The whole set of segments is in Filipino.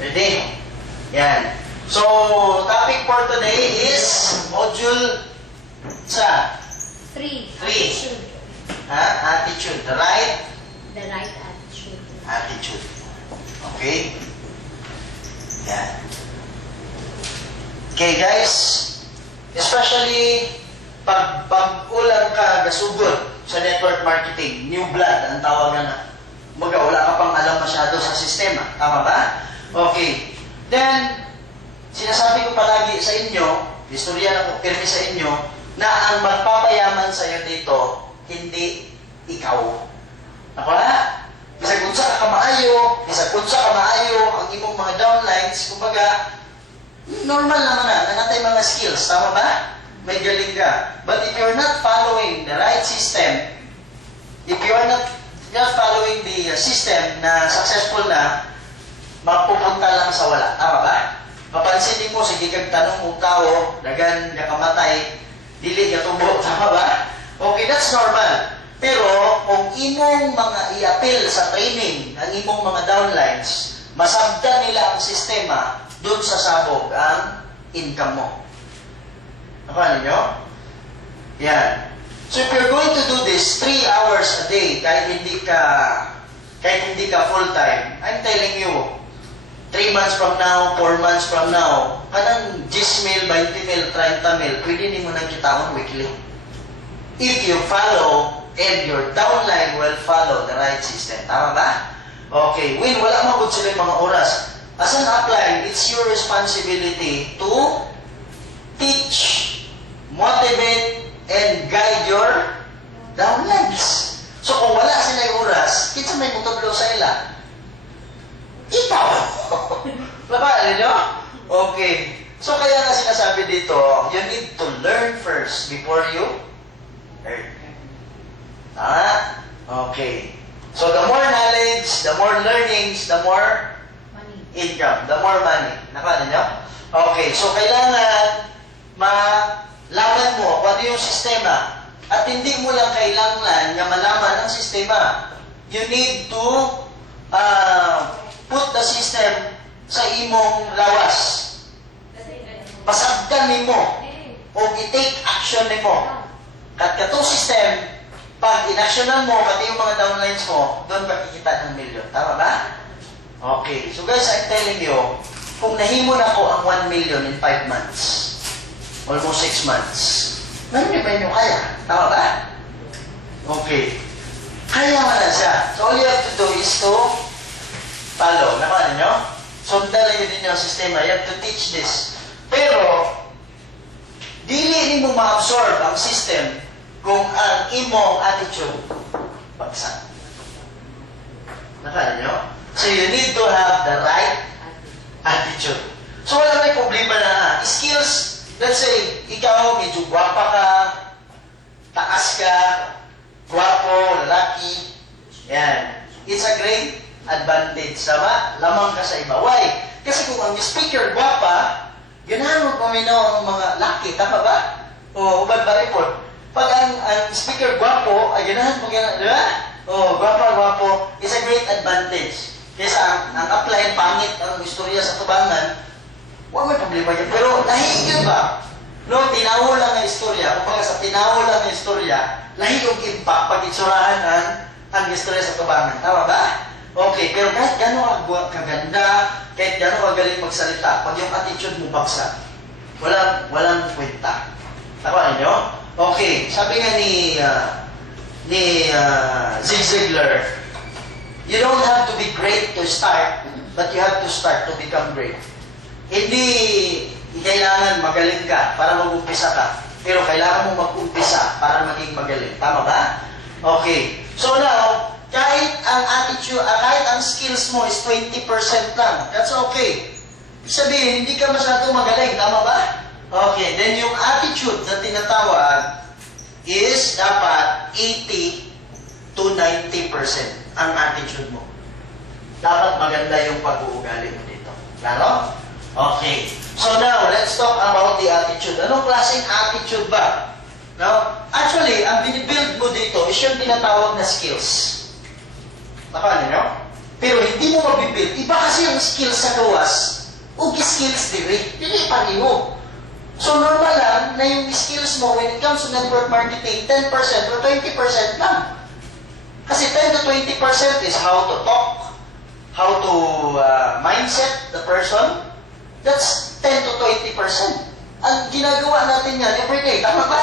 Ready? Yan. So, topic for today is module sa 3. 3. Attitude. The right attitude. attitude. Okay? Yan. Okay guys, especially pag ulang ka gasugod sa network marketing, new blood ang tawagan na. Wala ka pang alam masyado sa sistema. Tama ba? Okay. Then, sinasabi ko palagi sa inyo, istorya na ko pirmi sa inyo, na ang magpapayaman sa iyo dito, hindi ikaw. Ako na? Bisag kunsa ka maayo, ang imong mga downlines, kumbaga, normal naman na, nanatay mga skills, tama ba? May galing ka. But if you're not following the right system, if you're not following the system na successful na, mapupunta lang sa wala. Tama ba? Papansinin mo, sige kang tanong mong tao, dagan nga kamatay, dili ka tubo. Tama ba? Okay, that's normal. Pero, kung imong mga i-appeal sa training, ang imong mga downlines, masabda nila ang sistema, dun sa sabog ang income mo. Nakuha ninyo? Yan. So if you're going to do this 3 hours a day, kahit hindi ka full-time, I'm telling you, 3 months from now, 4 months from now, kanang 10 mil, 20 mil, 30 mil, pwede ni mo nang kitaon weekly. If you follow and your downline will follow the right system. Tama ba? Okay. When wala magod sila yung mga oras, as an upline, it's your responsibility to teach, motivate, and guide your downlines. So kung wala sila yung oras, kinsa may mutudlo sa ila? Ikaw! Diba? Alam nyo? Okay. So kaya nga sinasabi dito, you need to learn first before you earn. Okay. So the more knowledge, the more learnings, the more Money. income, the more money. Nakala nyo? Okay. So kailangan malaman mo kung ano yung sistema. At hindi mo lang kailangan na malaman ang sistema. You need to put the system sa imong lawas. Pasagdan mo o i-take action mo. Kat katong system, pag in-actionan mo, pati yung mga downlines mo, doon makikita ng milyon. Tama ba? Okay. So guys, I'm telling you, kung nahimo na ko ang 1 million in 5 months, almost 6 months, marami pa inyo kaya. Tama ba? Okay. Kaya nga na siya. So all you have to do is to follow. Nakuha ninyo? Sundan lang yun yung sistema. You have to teach this. Pero, dili mo ma-absorb ang system kung ang imong attitude bagsak. Nakuha ninyo? So you need to have the right attitude. So wala may problema na skills. Let's say, ikaw, medyo gwapa ka, taas ka, gwapo, lalaki. Yan. It's a great advantage. Tama? Lamang ka sa iba. Why? Kasi kung ang speaker gwapa, ganahan mo paminaw ang mga laki. Tama ba? O, ubad ba report? Pag ang speaker gwapo, ay ganahan mo ganahan. Di ba? O, gwapo. It's a great advantage. Kaysa ang apply, pangit ang istorya sa tubangan, wala may problema yan. Pero lahigyan ba? No, tinawo lang ang istorya. Kung sa tinawo lang ang istorya, lahigong impact pag itsurahan ang istorya sa tubangan. Tama ba? Okay, pero kahit gano'n kaganda, kahit gano'n kagaling magsalita, pag yung attitude mo bagsak, walang kwenta. Tama ninyo? Okay, sabi nga ni Zig Ziglar, you don't have to be great to start, but you have to start to become great. Hindi kailangan magaling ka para mag-umpisa ka. Pero kailangan mo mag-umpisa para maging magaling. Tama ba? Okay. So now, kahit ang attitude, kahit ang skills mo is 20% lang, that's okay. Ibig sabihin, hindi ka masyadong magaling. Tama ba? Okay. Then yung attitude na tinatawag is dapat 80 to 90% ang attitude mo. Dapat maganda yung pag-uugali mo dito. Klaro? Okay. So now, let's talk about the attitude. Anong klaseng attitude ba? Now, actually, ang binibuild mo dito is yung tinatawag na skills. Nakuha niyo? Pero hindi mo mabibuild. Iba kasi yung skills sa gawas o skills diri. Hindi pareho. So normal lang na yung skills mo when it comes to network marketing, 10% or 20% lang. Kasi 10 to 20% is how to talk, how to mindset the person. That's 10 to 20%. Ang ginagawa natin yan everyday, tama ba?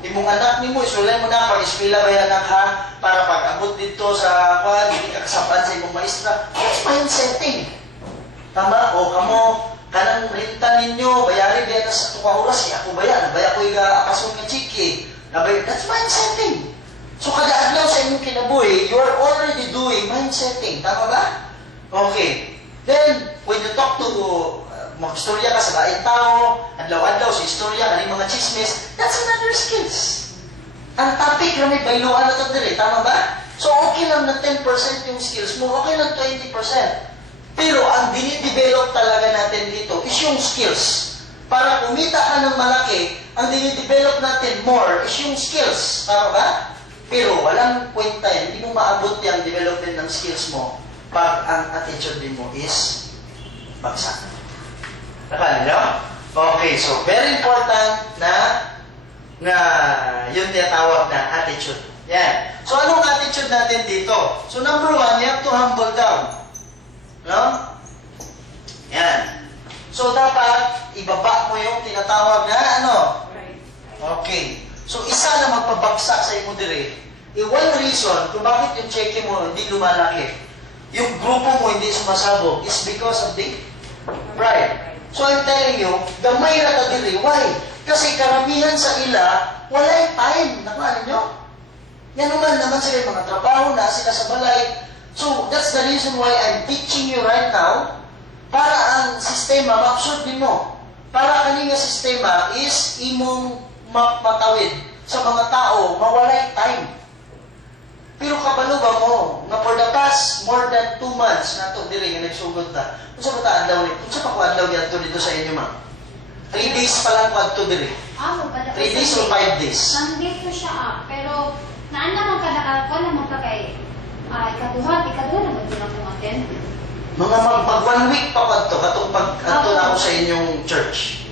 Imong anak ni mo, isulan mo na, pag-eskwela ba yan anak ha? Para pag-abot dito sa kwan, hindi ka kasapan sa imong maestra. That's mindsetting. Tama? Kamo, kanang renta ninyo, bayari ba yan sa tukang oras, ako ba yan? Baya ko apasong nga chiki. That's mindsetting. So kada adlaw sa imong kinabuhi, you are already doing mindsetting. Tama ba? Okay. Then, when you talk to mag-istorya ka sa daing tao, adlaw-adlaw sa istorya, kaning mga chismis, that's another skills. Ang topic na may bailuan na ito dili, tama ba? So, okay lang na 10% yung skills mo, okay lang 20%. Pero, ang dinidevelop talaga natin dito is yung skills. Para kumita ka ng malaki, ang dinidevelop natin more is yung skills. Tama ba? Pero, walang kwenta yan. Hindi mo maabot yung development ng skills mo pag ang attitude din mo is bagsak. Nakala nyo? Okay, so very important na yun tinatawag na attitude. Yan. So anong attitude natin dito? So number 1, you have to humble down. No? Yan. So dapat ibaba mo yung tinatawag na ano? Okay. So isa na magpabagsak sa imo dire. One reason kung bakit yung cheque mo hindi lumalaki, yung grupo mo hindi sumasabog is because of the pride. So I'm telling you, gamay na ka dili. Why? Kasi karamihan sa ila, wala yung time. Nakaanin nyo? Yan naman sila yung mga trabaho na sila sa balay. So that's the reason why I'm teaching you right now para ang sistema ma-absorb din mo. Para kanina sistema is imong matawid sa mga tao, mawala yung time. Pero kabalo ba mo, na for the past more than 2 months na ito, dili nga nagsugod na, kung sa bata adlaw ni, kung sa pakuadlaw yan ito dito sa inyo, ma'am? 3 days pa lang pa ito, dili? 3 days or 5 days? Nandito siya pero naan naman ka naman ka kay ikaduha naman din ako attend. Mga mag 1 week pa pa ito, katong pag-ato na ako sa inyong church.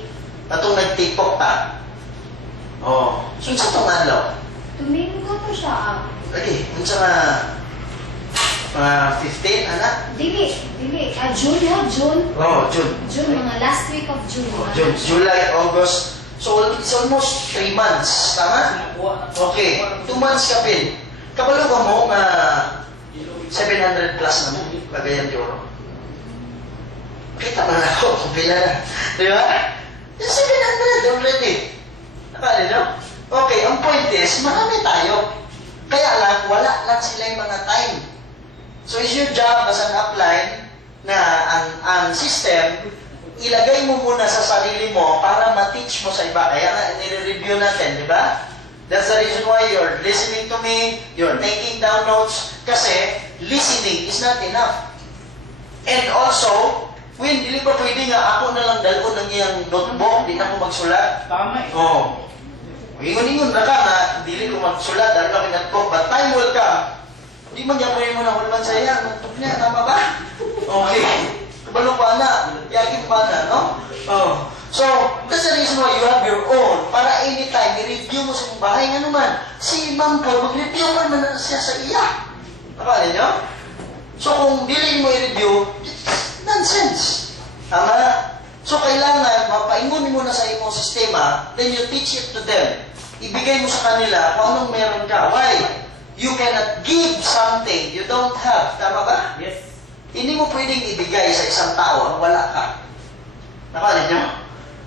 Katong nag-tiktok ta. So sa itong adlaw? Domingo to siya. Okay, kung sa 15, anak? Dili. June. June. June, mga last week of June. June, July, August. So, it's almost 3 months. Tama? Okay. 2 months ka pin. Kabalo ka mo na 700 plus na mo. Lagayan euro. Kita man ako kung pila na. Di ba? 700 already. Nakali, no? Okay, ang point is, marami tayo. Kaya lang, wala lang sila yung mga time. So, it's your job as an upline na ang system, ilagay mo muna sa sarili mo para ma-teach mo sa iba. Kaya nga, nire-review natin, di ba? That's the reason why you're listening to me, you're taking down notes, kasi listening is not enough. And also, when dili pa pwede nga ako na lang dalon ng iyang notebook, di na ako magsulat. Tama eh. Ingon-ingon na ka na, dili ko magsulat, dahil kami notebook, but time will come. Di man niya pwede mo na hulman sa iya, notebook niya, tama ba? Okay. Kabalo pa na, yakin pa na, no? So, that's the reason why you have your own, para anytime, i-review mo sa bahay nga naman. Si Ma'am Paul, mag-review man na siya sa iya. Nakala niyo? So, kung dili mo i-review, it's nonsense. Tama? So, kailangan, mapaingon mo na sa imong sistema, then you teach it to them. Ibigay mo sa kanila kung anong meron ka. Why? You cannot give something you don't have. Tama ba? Yes. Hindi mo pwedeng ibigay sa isang tao ang wala ka. Nakala niyo?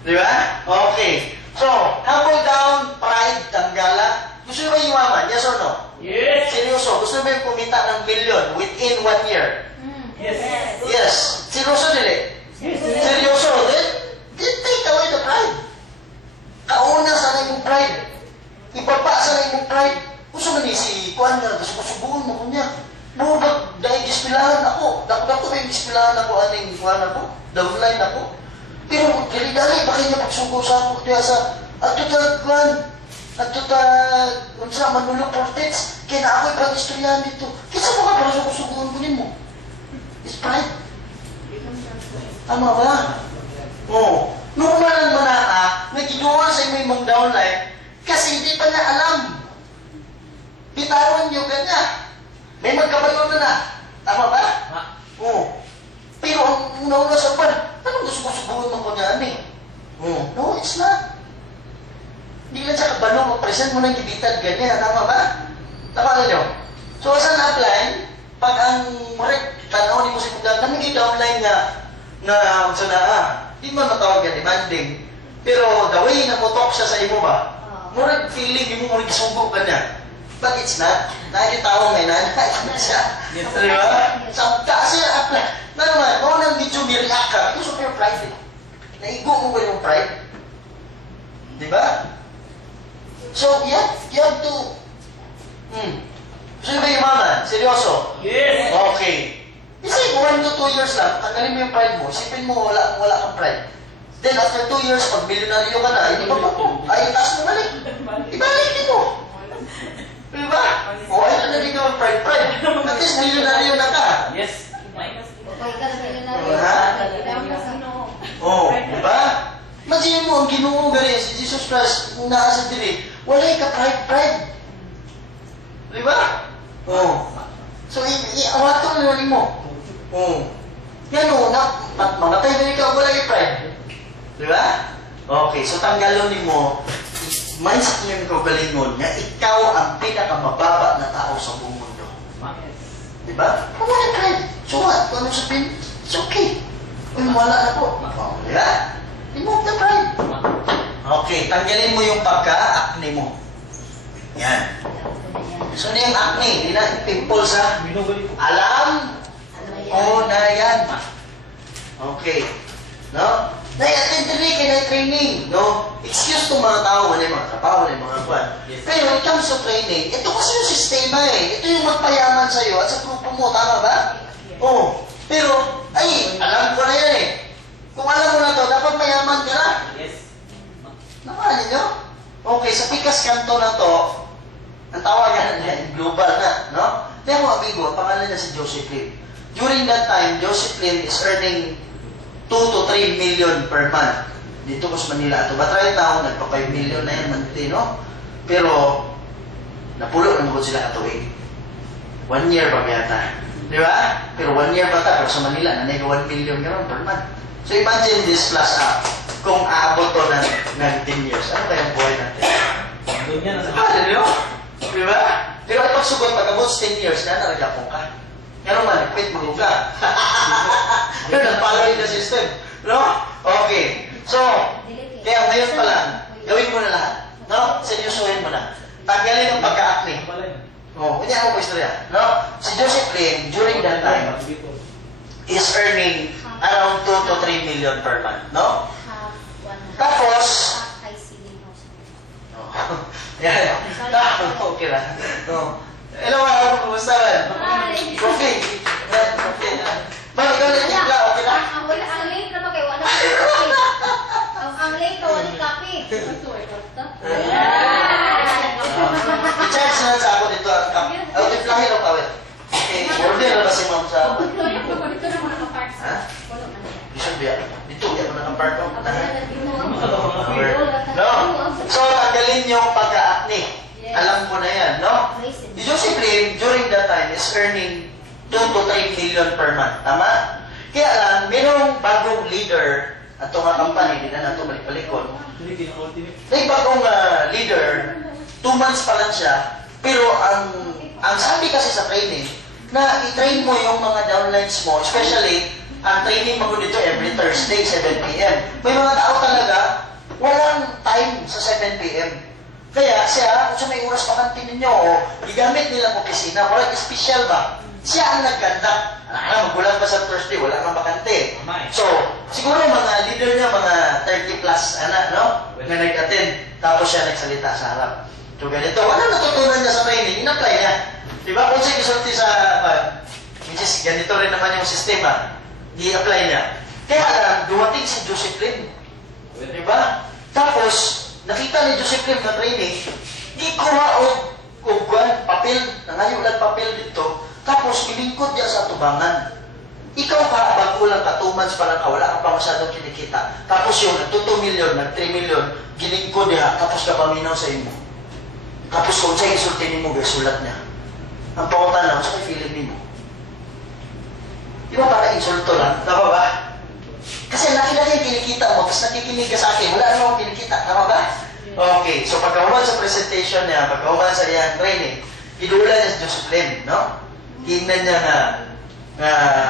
Di ba? Okay. So, humble down, pride, tanggala. Gusto nyo ba yumaman? Yes or no? Yes. Seryoso. Gusto nyo ba yung kumita ng million within 1 year? Yes. Yes. Seryoso nila. Yes. Seryoso. Then take away the pride. Kauna sa yung pride. Ibaba sa yung pride. Gusto man si Kuan na, gusto ko subukan mo kunya. No, dahil gispilahan ako. Dako-dako may gispilahan ako, aning Kuan ako, downline ako. Pero dali-dali, bakit niya pagsugo sa ako kaya sa, ato ta Kuan, ato ta, unsa manulong portets, kaya na ako'y pag-istoryahan dito. Kinsa mo ka para sugo-suguan ko mo? is pride. Tama ba? Oo. Normal ang manaka na ginawa sa imo imong downline kasi hindi pa niya alam. Bitawan niyo kanya. May magkabalo na. Tama ba? Oo. Pero ang una-una sa pan, anong gusto ko subuhin mo ko niya eh? No, it's not. Hindi lang sa kabalo, mag-present mo ng gibitad ganyan. Tama ba? Tama niyo? So, saan na-apply? Pag ang tanaw ni mo sa kundang, namigay downline na unsa na di man matawag yan, demanding. Pero the way na mutok siya sa imo ba, murag feeling mo murag sugo ka niya. But it's not. Nakikitawa may nanay siya. Di ba? Kasi apply. Na naman, mo nang video ni-react ka, because of your pride. Naigo mo ba yung pride? Di ba? So, you have to... Gusto nyo ba yung mama? Seryoso? Yes! Okay. Kasi 1 to 2 years lang, tanggalin mo yung pride mo, isipin mo wala kang pride. Then after 2 years, pag milyonaryo ka na, hindi pa mo. Ay, taas mo balik. Ibalik din mo. Diba? O, ay, nalagay ka mag-pride. At least milyonaryo na ka. Yes! Okay ka na milyonaryo. Oo, diba? Imagine mo, ang Ginoo gani, si Jesus Christ, kung naasa dili, wala ka pride. Diba? Oo. So, awaton mo mo. Oo. Yan o, mamatay na ikaw, wala yung pride. Diba? Okay, so tanggalon mo, mindset mo yung kagalingon na ikaw ang pinakamababa na tao sa buong mundo. Diba? Wala yung pride. So what? Kung ano sabihin, it's okay. Kung wala na po. Diba? Remove the pride. Okay, tanggalin mo yung pagka-acne mo. Yan. So, na yung acne, hindi na pimples ha. Alam? Oo na yan. Okay. No? Na-attend rin kayo na training. No? Excuse itong mga tao, wala yung mga trabaho, wala yung mga kwan. Pero when it comes to training, ito kasi yung sistema eh. Ito yung magpayaman sa'yo at sa grupo mo, tama ba? Oo. Pero, ay, alam ko na yan eh. Kung alam mo na to, dapat mayaman ka na. Yes! Nakahalin nyo? Okay, sa Pikas Kanto na to, ang tawagan niya, global na, no? Kaya mo, amigo, pangalan niya si Joseph Lim. During that time, Joseph Lim is earning 2 to 3 million per month. Dito ko sa Manila. Ito, but right now, nagpa 5 million na yan monthly, no? Pero, napulo na mo sila katuwing. 1 year pa yata. Di ba? Pero 1 year pa ta, pero sa Manila, nanay 1 million gano'n per month. So imagine this plus up. Kung aabot to ng 10 years, ano kayang buhay natin? Doon yan, nasa Ano nyo? Di ba? Pero ay pagsugod, pag abot 10 years na, naragapong ka. Gano'n man, quit maguga. Pero nagpalay na system. No? Okay. So, kaya ngayon pa lang, gawin mo na lahat. No? Seryosohin mo na. Tanggalin ang pagka-acne. Oh, hindi ako po istorya. No? Si Joseph Lim, during that time, is earning around 2 to 3 million per month. No? Tapos, yan. Okay lang. No. Hello mga ako, kumusta man? Okay. Okay. Ma'am, ikaw na yung bigla, okay na? Ang late na kayo, wala ang late na wala kape. I-charge na sa ako dito ang cup. Timplahin o kawit. Okay, order na ba si ma'am sa... Ha? Bishop biya. Dito, yan mo na ang park ko. No? So, tanggalin yung pagka-acne. Alam ko na yan, no? Si Joseph Lim, during that time, is earning 2 to 3 million per month. Tama? Kaya lang, mayroong bagong leader at nga company, hindi na nato balik-balikon. May bagong leader, 2 months pa lang siya, pero ang sabi kasi sa training, na i-train mo yung mga downlines mo, especially, ang training mo dito every Thursday, 7 p.m. May mga tao talaga, walang time sa 7 p.m. Kaya siya, kung may oras pa kantin ninyo, o gigamit nilang opisina, walang espesyal ba? Siya ang nagganda. Magulang pa sa Thursday, wala nang bakante. So, siguro mga leader niya, mga 30 plus, no? Na nag-attend. Tapos siya nagsalita sa harap. So, ganito. Ano natutunan niya sa training? In-apply niya. Diba? Kung siya kisulti sa, which is ganito rin naman yung sistema, i-apply niya. Kaya alam, dumating si Joseph Lim. Diba? Tapos, nakita ni Joseph Lim na training, ikuha o papel, nangayo lang papel dito, tapos ilingkod niya sa tubangan. Ikaw ka, bago lang ka, 2 months pa lang ka, wala ka pa masyadong kinikita. Tapos yung nag 2 million, nag 3 million, gilingkod diha, tapos ka paminaw sa imo. Tapos kung sa'yo isultinin mo, sulat niya. Ang pangutan lang, sa feeling mo. Di ba para insulto lang? Tama ba? Kasi nakilala yung kinikita mo, tapos nakikinig ka sa akin, wala naman akong kinikita. Tama ba? Okay, so pagkahuman sa presentation niya, pagkahuman sa iyang training, idula niya si Joseph Lim, no? Tingnan niya na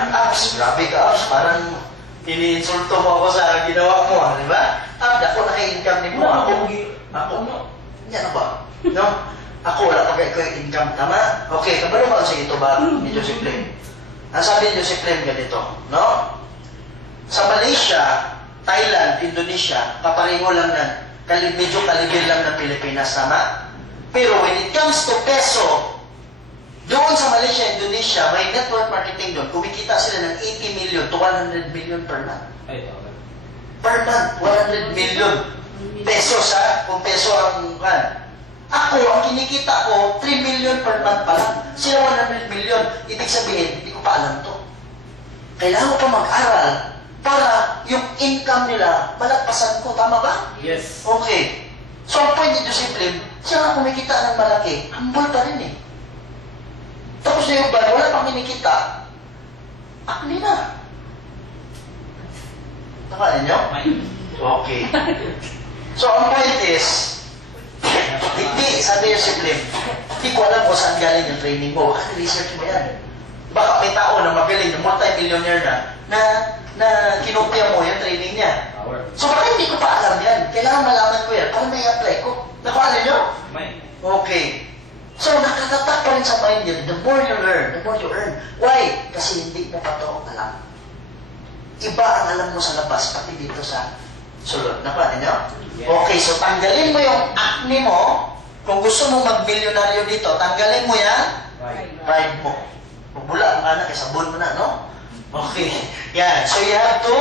Aps, grabe ka Aps, parang iniinsulto mo ako sa ginawa mo, di ba? Ako naka-income ni mo, ako, yan ba? No? Ako, wala pa kayo income, tama? Okay, kabalo ba sa ito ba ni Joseph Lim? Ang sabi ni Joseph Lim ganito, no? Sa Malaysia, Thailand, Indonesia, kapareho lang yan, medyo kalibil lang ng Pilipinas, tama? Pero when it comes to peso, doon sa Malaysia, Indonesia, may network marketing doon, kumikita sila ng 80 million to 100 million per month. Per month, 100 million pesos ha, kung peso ang Ako, ang kinikita ko, 3 million per month pa lang. Sila 100 million. Ibig sabihin, hindi ko pa alam to. Kailangan ko pa mag-aral para yung income nila malagpasan ko. Tama ba? Yes. Okay. So, ang point ni Joseph Lim, siya nga kumikita ng malaki, humble pa rin eh. Tapos na yung ban, wala pang kinikita, akli na. Nakain nyo? Okay. So, ang point is, hindi, sabi yung Joseph Lim, hindi ko alam kung saan galing yung training mo. Baka research mo yan. Baka may tao na magaling, na multi-millionaire na kinopia mo yung training niya. So baka hindi ko pa alam yan. Kailangan malaman ko yan para may apply ko. Nakuha nyo? Okay. So nakatatak pa rin sa mind yun. The more you learn, the more you earn. Why? Kasi hindi mo pa ito alam. Iba ang alam mo sa labas, pati dito sa sulod. Nakuha nyo? Okay, so tanggalin mo yung acne mo. Kung gusto mo mag-milyonaryo dito, tanggalin mo yan. Pride mo. Bula ang anak, sabon mo na, no? Okay. Yan. So you have to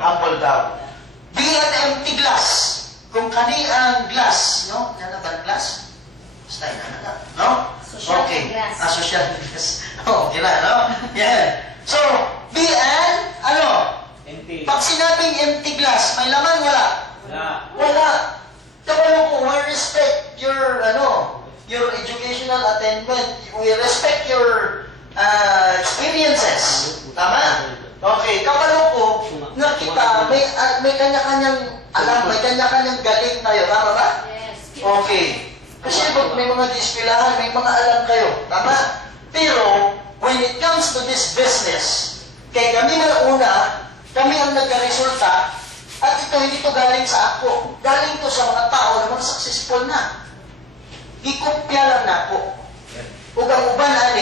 humble down. Be an empty glass. Kung kani ang glass, no? Yan na ba ang glass? Basta yun na, no? Social okay. glass. Social glass. Okay na, no? Yan. So, be an, Empty. pag sinabing empty glass, may laman, wala? Wala. Kapag mo, we respect your, your educational attainment. We respect your experiences. Tama? Okay, kabalo ko, na kita, may kanya-kanyang alam, may kanya-kanyang galing tayo. Tama ba? Yes. Okay. Kasi may mga dispilahan, may mga alam kayo. Tama? Pero, when it comes to this business, kay kami na una, kami ang nagka-resulta, at ito, hindi to galing sa ako. Galing to sa mga tao na mga successful na. Gikopya lang na ako. Ugang-uban,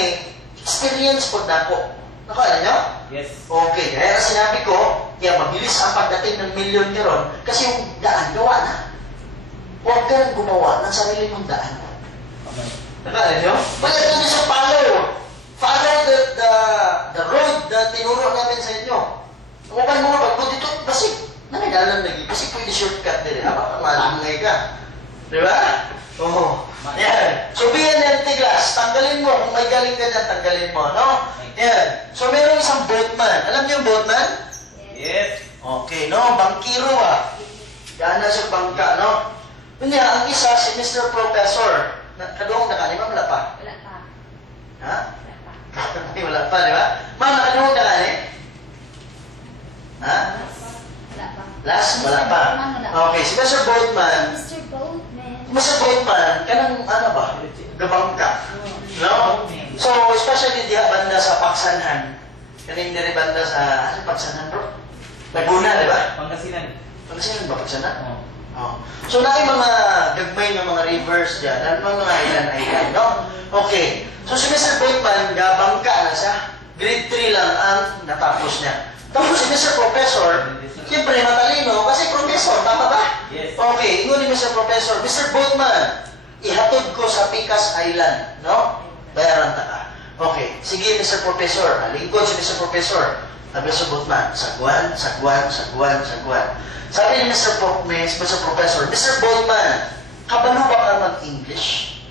experience po na ako. Nakala nyo? Yes. Okay, kaya sinabi ko, kaya mabilis ang pagdating ng milyon nyo ron, kasi yung daan, gawa na. Huwag ka nang gumawa ng sarili mong daan. Nakala nyo? Balik nyo sa follow. Follow the road na tinuro namin sa inyo. Upan mo nga, pag dito, basi, nanagalan lagi, kasi pwede shortcut din. Habang malangay ka. Di ba? Oo. Yan. So, be an empty glass. Tanggalin mo. Kung may galing ka dyan, tanggalin mo. No? Yan. So, meron isang boatman. Alam niyo yung boatman? Yes. Okay, no? Bangkiro Gana sa bangka, no? Kunya, ang isa, si Mr. Professor. Kadoong nakalima, wala pa. Wala pa. Ha? Wala pa. Wala pa, di ba? Ma'am, nakadoong nakali? Ha? Wala pa. Last? Wala pa. Okay, si Mr. Boatman. Mr. Boatman. Mr. Boatman, kanang ba? Gabangka. No? So, especially diha banda sa Paksanhan. Kaning diri banda sa Paksanhan, bro? Laguna, di ba? Pangasinan. Pangasinan ba Paksanhan? Oh. So, na mga gagmay ng mga rivers dyan, at mga island, no? Okay. So, si Mr. Boatman, gabangka na siya. Grade 3 lang ang natapos niya. Tapos si Mr. Professor, siyempre matalino, kasi professor, tama ba? Yes. Okay, ingon ni Mr. Professor, Mr. Boatman, ihatod ko sa Picas Island, no? Bayaran ta ka. Okay, sige Mr. Professor, lingkod si Mr. Professor. Sabi Mr. Boatman, sagwan, sagwan, sagwan, sagwan. Sabi ni Mr. Professor, Mr. Boatman, kabalo ba ka mag-English?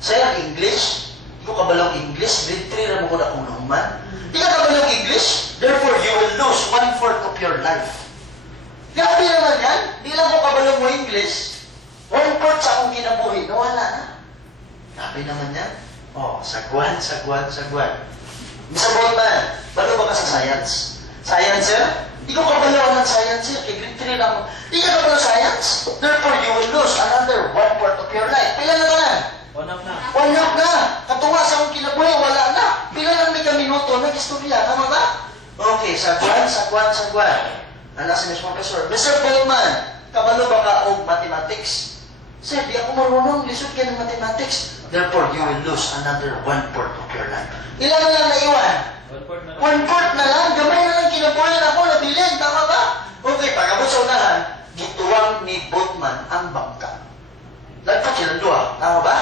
Sa'yo English? ko kabalong English, grade 3 ra mo ko na kung nahuman. Di ka kabalong English, therefore you will lose 1/4 of your life. Grabe naman yan. Di lang ko kabalong mo English, 1/4 sa akong kinabuhi, nawala na. Grabe naman yan. Oh, sagwan. Misa Botman, balo ba ka sa science? Science, sir? Di ko kabalo ng science, sir. Kay grade 3 lang mo. Di ka kabalo science, therefore you will lose another 1/4 of your life. Pila na ba na? 1 na. Wala na. Katuwa sa akong kinabuhi, wala na. Pila lang may kaminuto, nag-istorya. Tama ba? Okay, sagwan. Ano si Mr. Professor? Mr. Bowman, kabalo ba ka og mathematics? Sir, di ako marunong. Lisod ka ng mathematics. Therefore, you will lose another 1/4 of your life. Ilan na lang naiwan? 1/4 na. 1/4 na lang. Gamay na lang kinabuhayan ako. Nabilin. Tama ba? Okay, pagkabot sa unahan, gituwang ni Botman ang bangka. Lagpat silang dua. Tama ba?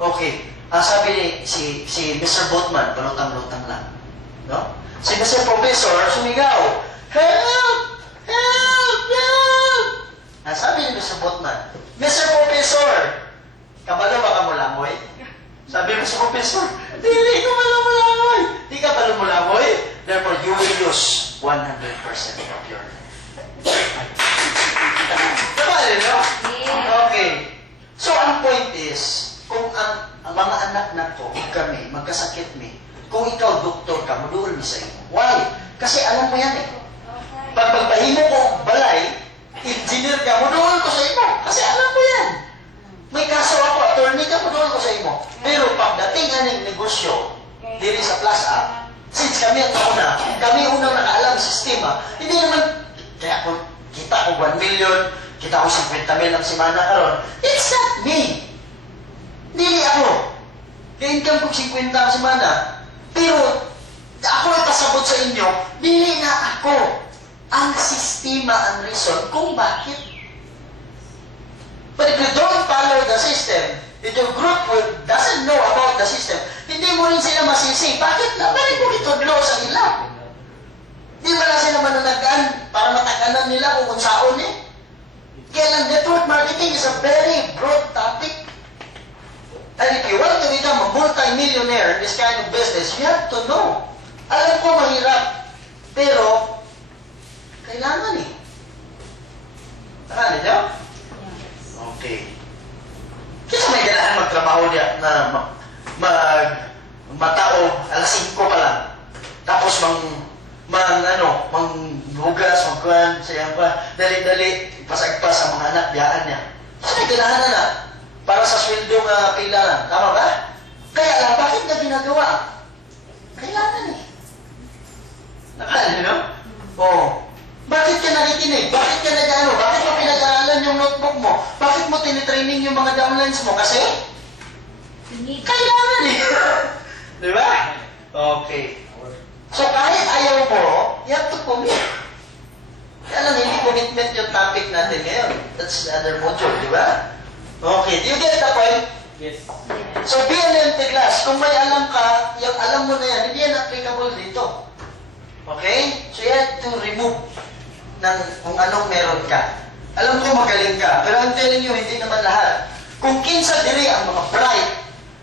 Okay. Ang sabi ni si Mr. Botman, palutang-lutang lang. No? Si Mr. Professor, sumigaw, "Help! Help! Help!" Ang sabi ni Mr. Botman, "Mr. Professor, kabalo ba ka mulamoy?" Sabi ni Mr. Professor, "Dili ko malamoy. Di ka ba lumulamoy? Therefore, you will lose 100% of your life." Tama rin, no? Okay. So, ang point is, kung ang mga anak na ko, kami, magkasakit mi, kung ikaw doktor ka, maduol mi sa iyo. Why? Kasi alam mo yan eh. Pag magpahimo ko balay, engineer ka, maduol ko sa iyo. Kasi alam mo yan. May kaso ako, attorney ka, maduol ko sa iyo. Pero pagdating aning negosyo, diri sa Plus Up, since kami ang nauna, kami unang nakaalam sa sistema, hindi naman, kaya kung kita ko 1 million, kita ko 50 million ang simana karon, it's not me. Dili ako. Ka-income ko 50 ang simana. Pero, ako ay pasabot sa inyo, dili na ako ang sistema ang reason kung bakit. But if you don't follow the system, if your group doesn't know about the system, hindi mo rin sila masisi. Bakit na? Bakit mo itudlo sa ila? Di ba na sila mananagaan para mataganan nila kung unsaon eh? Kaya lang, network marketing is a very broad topic. And if you want to become a multi-millionaire in this kind of business, you have to know. Alam ko mahirap, pero kailangan eh. Nakala niyo? Okay. Kasi may ganahan magtrabaho niya na mataog, alas 5 pa lang. Tapos manghugas, magkuhan, sayang pa, dali-dali, pasagpas ang mga anak, biyaan niya. Kasi may ganahan na para sa sweldo nga pila lang. Tama ba? Kaya lang, bakit na ginagawa? Kailangan eh. Nakala niyo, no? Oo. Bakit ka nakikinig? Bakit ka nag-ano? Bakit mo pinag-aaralan yung notebook mo? Bakit mo tinitraining yung mga downlines mo? Kasi? Kailangan eh. Di ba? Okay. So kahit ayaw mo, you have to commit. Kaya lang, hindi commitment yung topic natin ngayon. That's the other module, di ba? Okay, do you get the point? Yes. So be an empty glass. Kung may alam ka, yung alam mo na yan, hindi yan applicable dito. Okay? So you have to remove ng kung anong meron ka. Alam ko magaling ka, pero I'm telling you, hindi naman lahat. Kung kinsa diri ang mga bright,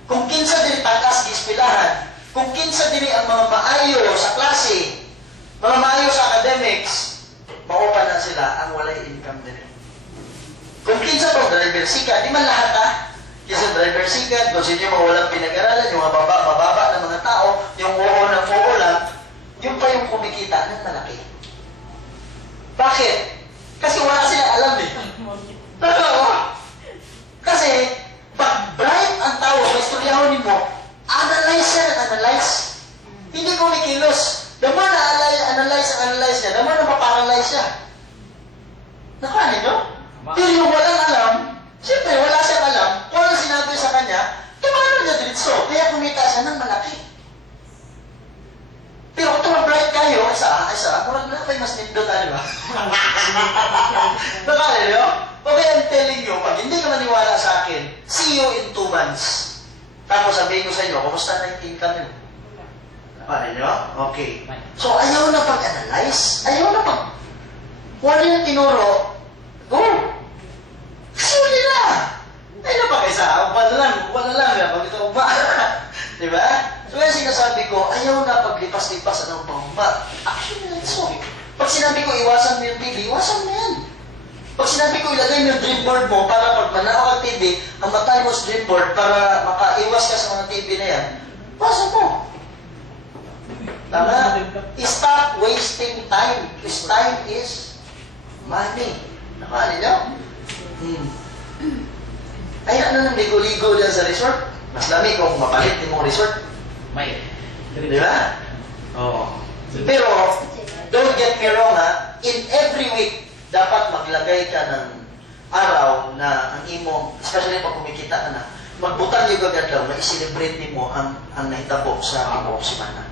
kung kinsa diri takas gispilahan, kung kinsa diri ang mga maayo sa klase, mga maayo sa academics, maupa na sila ang walay income diri. Kung kinsa pang driver sikat, di man lahat ha? Kinsa driver sikat, kung sino yung mga walang pinag-aralan, yung mga mababa ng mga tao, yung oo ng oo lang, yun pa yung kumikita ng malaki. Bakit? Kasi wala silang alam eh. Tama. Kasi, pag bright ang tao, may istoryahon mo, analyze siya at analyze. Hindi kumikilos. The more na-analyze niya, the more na maparalyze siya. Nakanin nyo? Pero yung walang alam, siyempre wala siyang alam, kung ano sinabi sa kanya, tumano niya diritso. Kaya kumita siya ng malaki. Pero kung tumag-bright kayo, kurang na kayo mas nindot, ano ba? Nakala nyo? Okay, I'm telling you, pag hindi ka maniwala sa akin, see you in 2 months. Tapos sabihin ko sa inyo, kumusta na yung income nyo? Nakala nyo? Okay. So, ayaw na pag-analyze. Ayaw na pag... Wala yung tinuro. Go! Kasi huli na! Ay na pa kaysa, wala lang. Pag ito ba? Di ba? So yan sinasabi ko, ayaw na paglipas-lipas anong pangma. Actually, that's so. Pag sinabi ko, iwasan mo yung TV, iwasan mo yan. Pag sinabi ko, ilagay mo yung dreamboard mo para pag manaw ka TV, ang matay mo sa dreamboard para makaiwas ka sa mga TV na yan, iwasan mo. Tama? Stop wasting time. Because time is money. Nakali niyo? Kaya ano nang ligo-ligo dyan sa resort? Mas dami kung mapalit din mong resort. May. Di ba? Oo. Pero, don't get me wrong ha, in every week, dapat maglagay ka ng araw na ang imo, especially pag kumikita ka na, magbutang yung agad daw na i-celebrate mo ang nahitabo sa imo simana.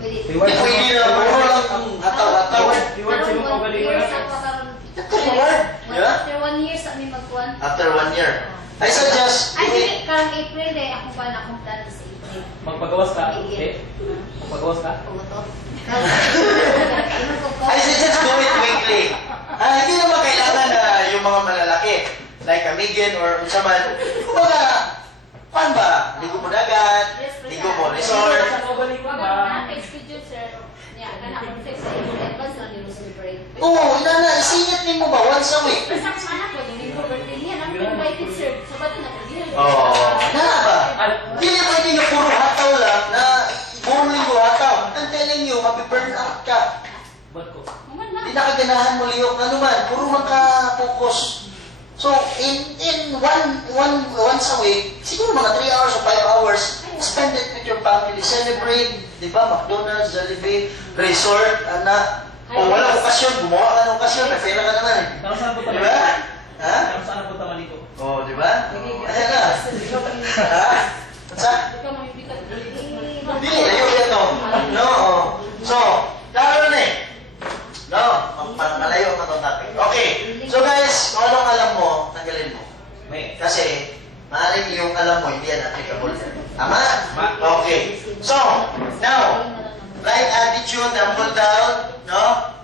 Pwede. Hindi pwede na puro lang ang hataw-hataw. Reward sila mo galing years na. ako karon. Ito reward. Yeah? After 1 year sa amin magkuhan. After 1 year. I suggest, Ay, sige, karang April eh. Ako pa na akong plano sa April. Magpagawas ka? Okay. Magpagawas ka? Pugoto. I suggest do it weekly. Hindi naman kailangan na yung mga malalaki, like Amigin or sa man. Kumbaga, paano ba? Ligo mo dagat, ligo mo resort. Sa kabaling ko ba? Schedule, sir. Yeah, kana akong fix sa advance na nilo celebrate. Oo, inana, isingit din mo ba once a week? Basta sana ko, hindi ko birthday niya. Ang invited, sir. Sabat na nagbihan. Oo. Nana ba? Hindi pwede nga puro hataw lang na buong linggo hataw. I'm telling you, mapiburn out ka. Ba't ko? Maman na. Hindi na kaganahan mo liyok na naman. Puro maka-focus. So, once a week, siguro mga 3 hours or 5 hours, spend it with your family. Celebrate, di ba? McDonald's, Jollibee, resort, anak. Kung wala okasyon, gumawa ka ng okasyon, may pera ka naman. Tanong saan punta Di maligo? ba? Ha? Tanong saan punta maligo? Oo, di ba? Ayan na. Ha? Sa? Hindi, ayaw yan to. No. So, karoon eh. No, malayo ka itong topic. Okay. So guys, kung anong alam mo, tanggalin mo. May. Kasi, maaaring yung alam mo, hindi yan applicable. Tama? Okay. So, now, right attitude, humble down, no?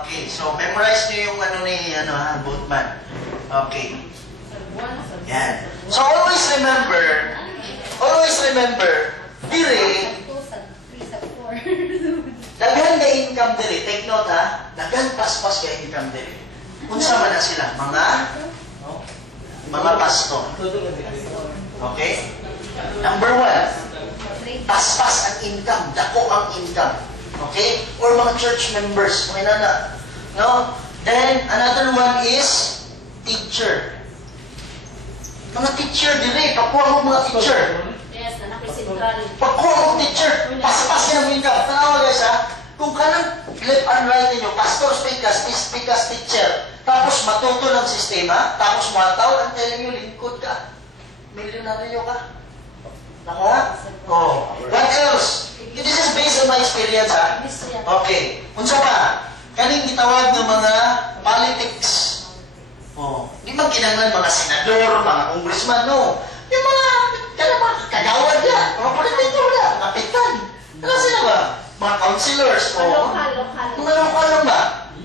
Okay. So, memorize nyo yung ano ni, Boatman. Okay. Yan. So, always remember, dire, daghan ka income dire. Take note ha, daghan paspas ka income dire. Unsa man na sila? Mga pastor. Okay? Number 1, paspas ang income, dako ang income. Okay? Or mga church members, mga nana. No? Then, another one is teacher. Mga teacher dire, pakuha mo mga teacher. Yes, anak ko sentral. Pagkuha mo teacher, paspas ka ng income. Tanawa guys ha, kung kanang left and right ninyo, pastor, speakers, teacher, tapos matuto ng sistema, tapos mataw, ang telling you, lingkod ka. Milyonaryo ka. Nako ha? Oh. What else? This is based on my experience ha. Okay. Unsa pa? Kaning gitawag ng mga politics. Oh. Di man kinanglan mga senador, mga congressman, no. Yung mga kagawad yan, mga politiko yan, kapitan. Ano sila ba? Mga councilors, o mga lokal lang ba?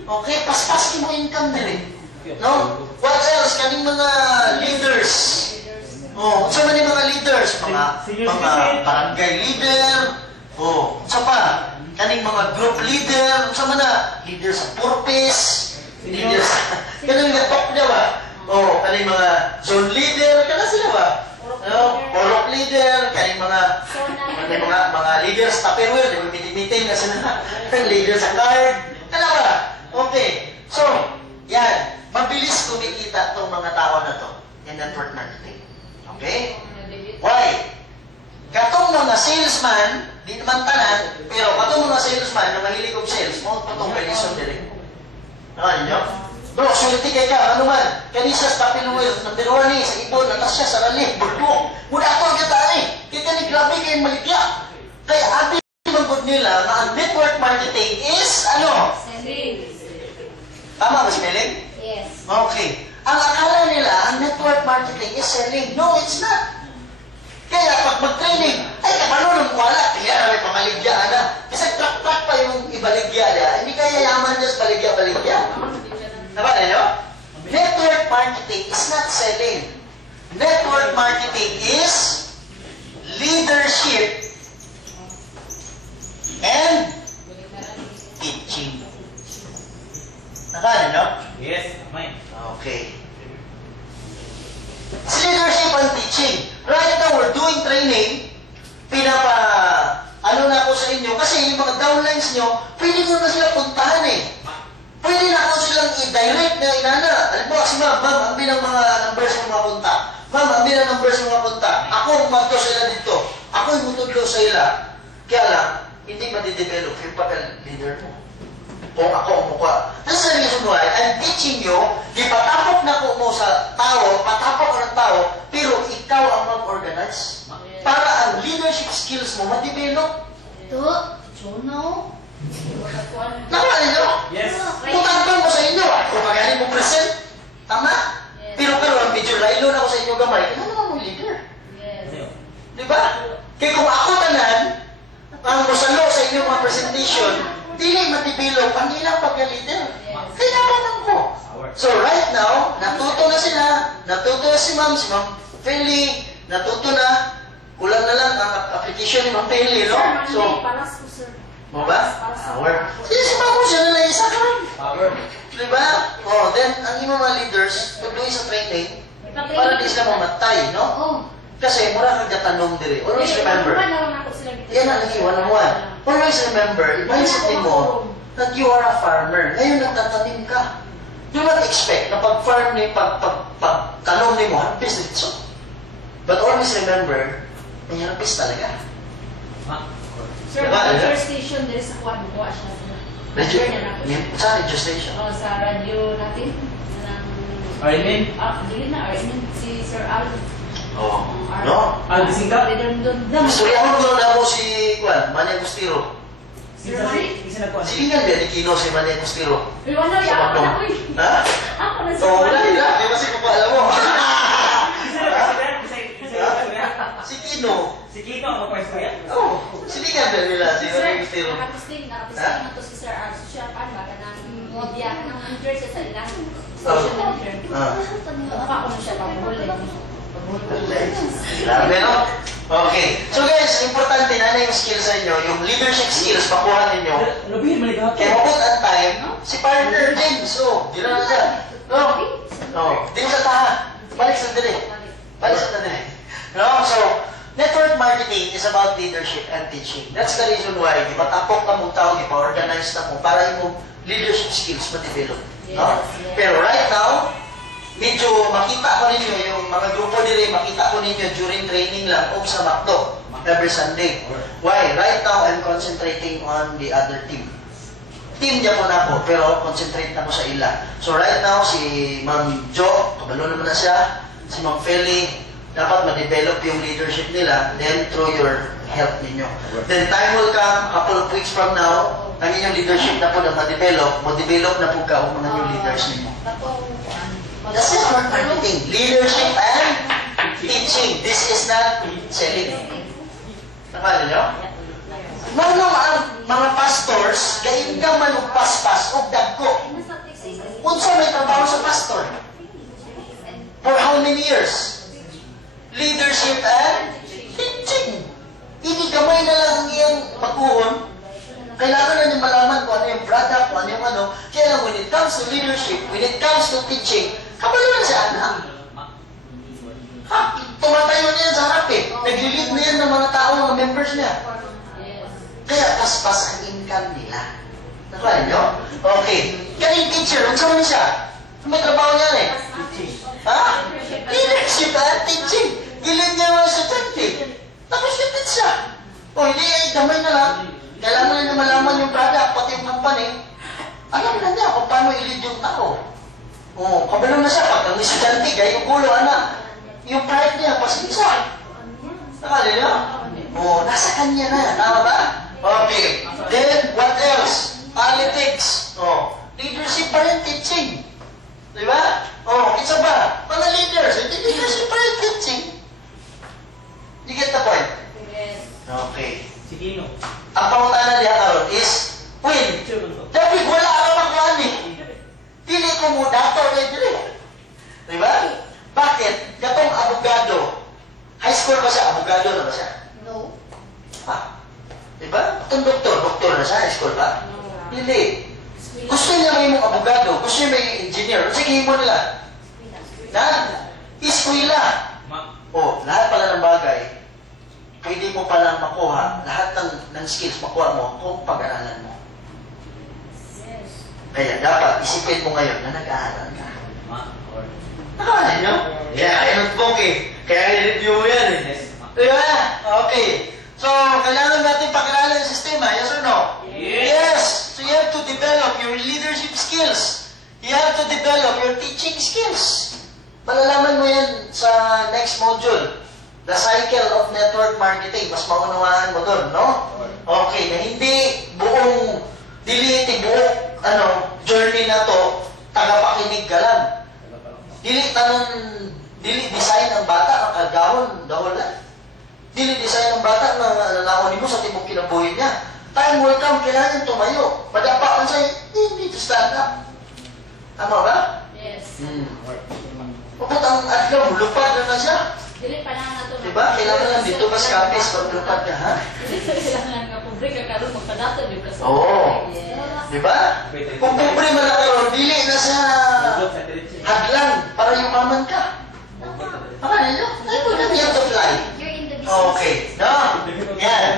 Okay, paspas mo income na rin. No? What else? Kaning mga leaders. Oh, sa man yung mga leaders? Mga barangay leader. Oh, sa pa? Kaning mga group leader. Sa man na? Leader sa purpose. Leader sa... Kaning mga top niya ba? Oh, kaning mga zone leader. Kana sila ba? No? Orok leader. Kaning mga leaders sa Tupperware. Meeting na sila. Leader sa card. Ano ba? Okay. So, yan. Mabilis kumikita itong mga tao na to in network marketing. Okay? Why? Katong mga salesman, di naman tanan, pero katong mga salesman na mahilig og sales, mo itong kalisyon din. Nakalimutan nyo? Bro, sulti kay ka, ano man? Kani siya sa Tupperware, number 1 ni, sa ibon, natas siya sa rally, burdok. Muna ako ang katari. Kita ni grabe kayong maligya. Kaya ati magod nila na ang network marketing is, ano? Selling. Tama ba spelling? Yes. Okay. Ang akala nila, ang network marketing is selling. No, it's not. Kaya pag mag-training, ay kapano nung wala, kaya may pamaligya na. Kasi track-track pa yung ibaligya niya. Hindi kaya yaman niya sa baligya-baligya. Nabala nyo? Network marketing is not selling. Network marketing is leadership and teaching. Nakano, no? Yes, may. Okay. It's leadership and teaching. Right now, we're doing training. Ano na ako sa inyo, kasi yung mga downlines nyo, pwede nyo na sila puntahan eh. Pwede na ako silang i-direct na inana. Alam mo, kasi ma'am, ang bilang mga numbers ng mga punta. Ma'am, ang bilang numbers ng mga punta. Ako ang magto sila dito. Ako yung mutudlo sa ila. Kaya lang, hindi madidevelop yung pagka-leader mo. Kung ako ang mukha. That's the reason why I'm teaching you, di patapok na ko mo sa tao, patapok ka ng tao, pero ikaw ang mag-organize. Para ang leadership skills mo ma-develop. Ito, Jono. Nakuha ninyo? Yes. Putangkan mo sa inyo. Kung magaling mo present, tama? Yes. Pero karon medyo laylo na ako sa inyo gamay. Ano naman mo leader? Yes. Di ba? Kaya kung ako tanan, ang musalo sa inyong mga presentation, dili ma-develop ang ilang pagka-leader. Yes. Kailangan ko. So right now, natuto na sila, natuto na si Ma'am Feli, natuto na, kulang na lang ang application ni Ma'am Feli, no? So, paras ko, sir. mo ba? Paras sa Power. Sige, si Ma'am siya na lang isa ka. Power. Di ba? Oh, then, ang inyong mga leaders, pag doon sa training, para di sila mamatay, no? Oo. Kasi, mura kang katanong diri. Always remember, yan ang naging one-on-one. Always remember, i-mindset mo that you are a farmer. Ngayon nagtatanim ka. Do not expect na pag-farm ni, pag-tanom ni mo, harvest dito. But always remember, may harvest talaga. Sir, Diba? ang first station dito sa Juan, buwa siya. Radio, Share na ako. sa radio station. Oh, sa radio natin. Ng... Armin? Dili na, Armin. Si Sir Al. Oh, no? Gising ka? Istoryahan mo na ako si Juan, Manny Agustiro. Sisa nagkuhan. Silingan ba ni Kino si Manny Agustiro? Iwan na, Sa ako Macau. na, uy. Ha? Ako na Oo, wala nila. Di ba si Papa alam mo? Sisa nagkuhan. Si Kino. Si Kito ang magpa-istorya? Oo, silingan ba nila si Manny Agustiro? Nakapisting Ha? na to si Sir Al. Siya pa, baga ng modya, ng manager siya sa ilang Oh. station manager. Ah. Mukha ko na siya, pag-huli. Grabe, no? Okay. So guys, importante na yung skills sa inyo, yung leadership skills, pakuha ninyo. Lubihin mo ligaw. Kaya mabot ang time, si partner James, oh, di na siya. No? No. Di mo sa taha. Balik sa dili. Balik sa dili. No? So, network marketing is about leadership and teaching. That's the reason why, di ba, tapok na mong tao, ipa-organize na mo para yung leadership skills ma-develop. No? Pero right now, medyo makita ko ninyo yung mga grupo nila, makita ko ninyo during training lang o sa MacDo every Sunday. Why? Right now, I'm concentrating on the other team. Team niya po na ako, pero concentrate na ko sa ila. So right now, si Ma'am Jo, kabalo naman na siya, si Ma'am Feli, dapat ma-develop yung leadership nila, then through your help ninyo. Then time will come, couple of weeks from now, ang inyong leadership na po na ma-develop, mo-develop na po ka ang mga new leaders ninyo. That's network marketing. Leadership and teaching. This is not selling. Nakala nyo? Mga pastors, gayon ka man og paspas o dagko. Unsa may trabaho sa pastor? For how many years? Leadership and teaching. Hindi kamay na lang ang iyang pagkuhon. Kailangan na niyo malaman kung ano yung product, kung ano yung ano. Kaya when it comes to leadership, when it comes to teaching, kabalo na si anak. Ha? Tumatayo na yan sa harap eh. Nag-lead na yan ng mga tao, mga members niya. Kaya paspas ang income nila. Nakuha niyo? Okay. Kaning teacher, ang saan siya? May trabaho niya eh. Ha? Leadership and teaching. Gilid niya mga estudyante. Tapos gilid siya. O hindi ay damay na lang. Kailangan na niya malaman yung product, pati yung company. Alam na niya kung paano i-lead yung tao. O, kabalo na siya. Pag ang estudyante, kayo gulo, anak. Yung pride niya, pasisa. Nakali niya? O, nasa kanya na. Tama ba? Okay. Then, what else? Politics. O, leadership pa rin teaching. Di ba? O, isa ba? Mga leaders, hindi leadership pa rin teaching. You get the point? Yes. Okay. Si Kino. Ang pangutana niya karon is, win. Dapat wala ka makuha ni. Dili ko mo dato na dili. Di ba? Bakit? Gatong abogado. High school ba siya? Abogado na ba siya? gusto nyo may engineer. Sige, mo nila. Na? Eskwela. O, lahat pala ng bagay, pwede mo palang makuha, lahat ng skills makuha mo kung pag-aralan mo. Kaya dapat isipin mo ngayon na nag-aaral ka. Nakakalala nyo? Yeah, kaya notebook eh. Kaya i-review mo yan eh. Diba? Okay. So, kailangan natin pag-aralan yung sistema, yes or no? Yes! So you have to develop your leadership skills. You have to develop your teaching skills. Malalaman mo yan sa next module. The cycle of network marketing. Mas maunawaan mo doon, no? Okay, na hindi buong journey na to, tagapakinig ka lang. Dili design ang bata, nakagawon, dahol na. Dili design ang bata na nanakunin mo sa tibok kinabuhin niya. Time will come, kailangan tumayo. Madapa man sa'yo, hindi to stand up. Tama ba? Yes. Puput ang adlaw, lupad na siya. Dili pa lang na ito. Diba? Kailangan lang dito mas kapis pag lupad ka, ha? Dili kailangan ka pobre ka karoon magpadato di ka sa. Oo. Yes. Diba? Kung pobre man na karoon, dili na siya hadlang para yumaman ka. Tama ninyo? Ay, po na you have to fly. You're in the business. Okay. No? Yan.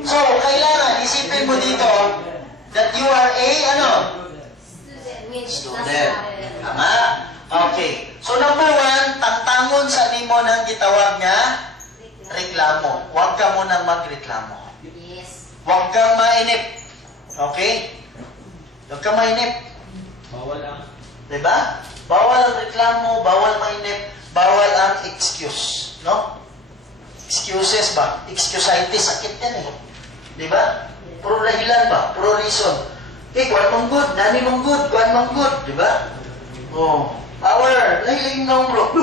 So, kailangan, isipin mo dito that you are a, student. Tama? Okay. So, number one, tangtangon sa nimo ng gitawag nga reklamo. Huwag ka munang magreklamo. Yes. Huwag kang mainip. Okay? Huwag kang mainip. Bawal ang... Diba? Bawal ang reklamo, bawal mainip, bawal ang excuse. No? Excuses ba? Excusitis, sakit yan eh. Diba? Puro dahilan ba? Puro reason. Eh, kuwan mong good, nani mong good, kuwan mong good. Diba? Oh. Power, lahiling nung bro.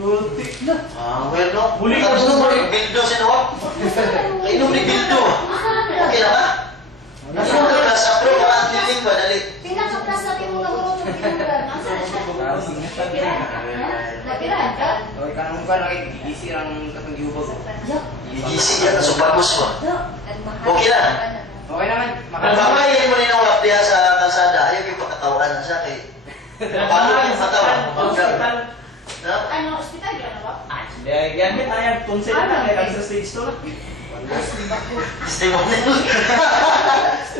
Butik na. Well, no? Huli ka, Katulong mo bro. rin, bildo sinuwak. Kainom ni bildo. Okay na ba? Inom ka na sa pro, parang hiling ba? Dali. Pinaka-plus natin mo na guro ng pinulan. Asa na siya? Napirahan ka? Okay, kanong ka nakikisi ang katong giubog. Gigisi yan na supagos mo. Okay na. Okay naman. Pagmamayin mo rin ang wap diya sa kalsada, ayaw yung pagkatawaan na siya kay... Paano yung katawan? Hospital. No? Ano, ospital yun, ano ba? Yan din tayo. Tunsil na kaya sa stage 2 na. Testimonial.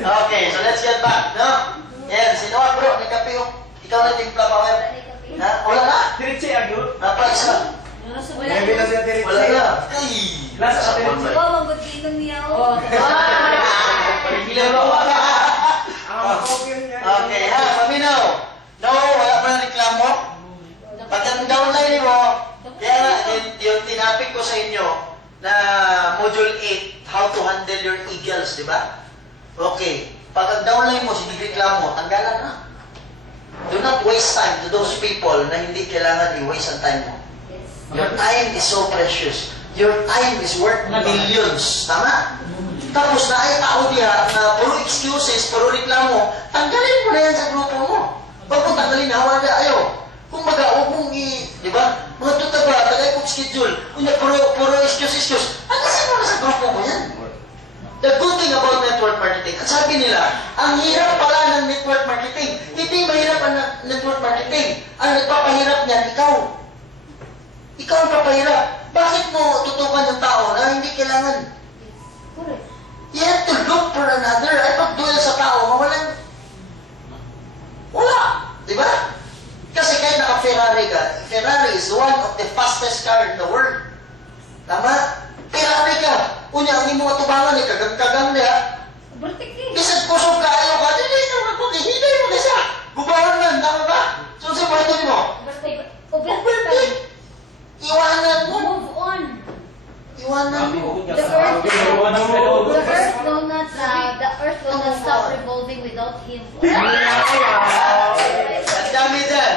Okay, so let's get back, no? Yan, sinuwag bro, may kape yung. Ikaw na timpla pa kayo. Ha? Wala na? Diretso yung agyo. Napaisa. Maybe na siya diri. Wala na. Ay! Lasa sa Sapon diretso. ba? magbutinong niya. Oh, Okay, ha? Paminaw. No, wala pa na reklamo. Pag ang downline mo, kaya nga, yung tinapik ko sa inyo na Module 8, how to handle your eagles, di ba? Okay. Pag ang downline mo, hindi reklamo, tanggalan na. Do not waste time to those people na hindi kailangan i-waste ang time mo. Your time is so precious. Your time is worth millions. Tama? Tapos na ay tao diya na puro excuses, puro reklamo, tanggalin mo na yan sa grupo mo. Huwag mo tanggalin, hawa na ayaw. Kung baga, huwag mong di ba? Mga tutaba, tagay kong schedule. Kung puro excuse. Agasin mo na sa grupo mo yan. The good thing about network marketing, at sabi nila, ang hirap pala ng network marketing. Hindi mahirap ang network marketing. Ang nagpapahirap niyan, ikaw. Ikaw ang papahirap. Bakit mo tutukan yung tao na hindi kailangan? You have to look for another. Ay pag-duel sa tao, mawalan. Wala. Di ba? Kasi kahit naka-Ferrari ka, Ferrari is one of the fastest car in the world. Tama? Ferrari ka. Unya, ang imo atubangan ni kagang niya. Bisag kusog ka, ayaw ka, hindi ka magpakihinay mo kasi. Gubawan man, tama ba? So, sa pwede mo? Overtake. Iwanan mo. Move on. Iwanan mo. The earth will not stop revolving without him. Ang dami dyan.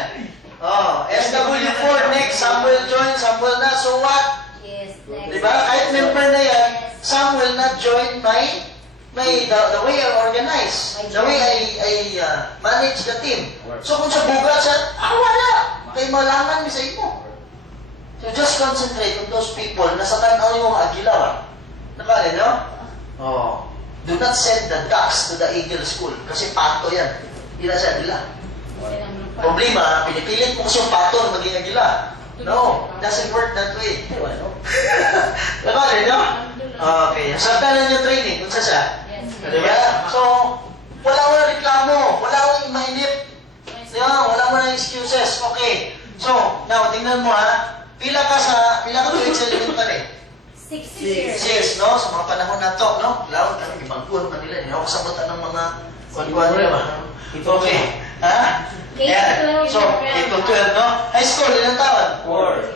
Oh, SW4 next. Samuel join, Samuel na. So what? Yes, next. Diba? Kahit member na yan, some will not join the way I organize, the way I manage the team. So kung sa bugat siya, wala. Kaya malangan mi sa imo. So just concentrate on those people na sa tanaw yung agilaw. Nakala nyo? Oh. Do not send the ducks to the eagle school. Kasi pato yan. Hindi na siya agila. Problema, pinipilit mo kasi yung pato na maging agila. No, doesn't work that way. Diba rin, no? Okay, sabdanan yung training, kung sa siya. Diba? So, wala reklamo, wala mainip. Diba? Wala mo na excuses. Okay. So, now, tingnan mo ha. Pila ka tuwing sa elementary? 6 years. 6, no? Sa mga panahon na to, no? Laon kami, ibangkuhan pa nila. Hindi ako sabutan ng mga kuwan-kuwan nila ba? Okay. Ha? Yeah. So, 8 to 12, no? High school, ilang taon?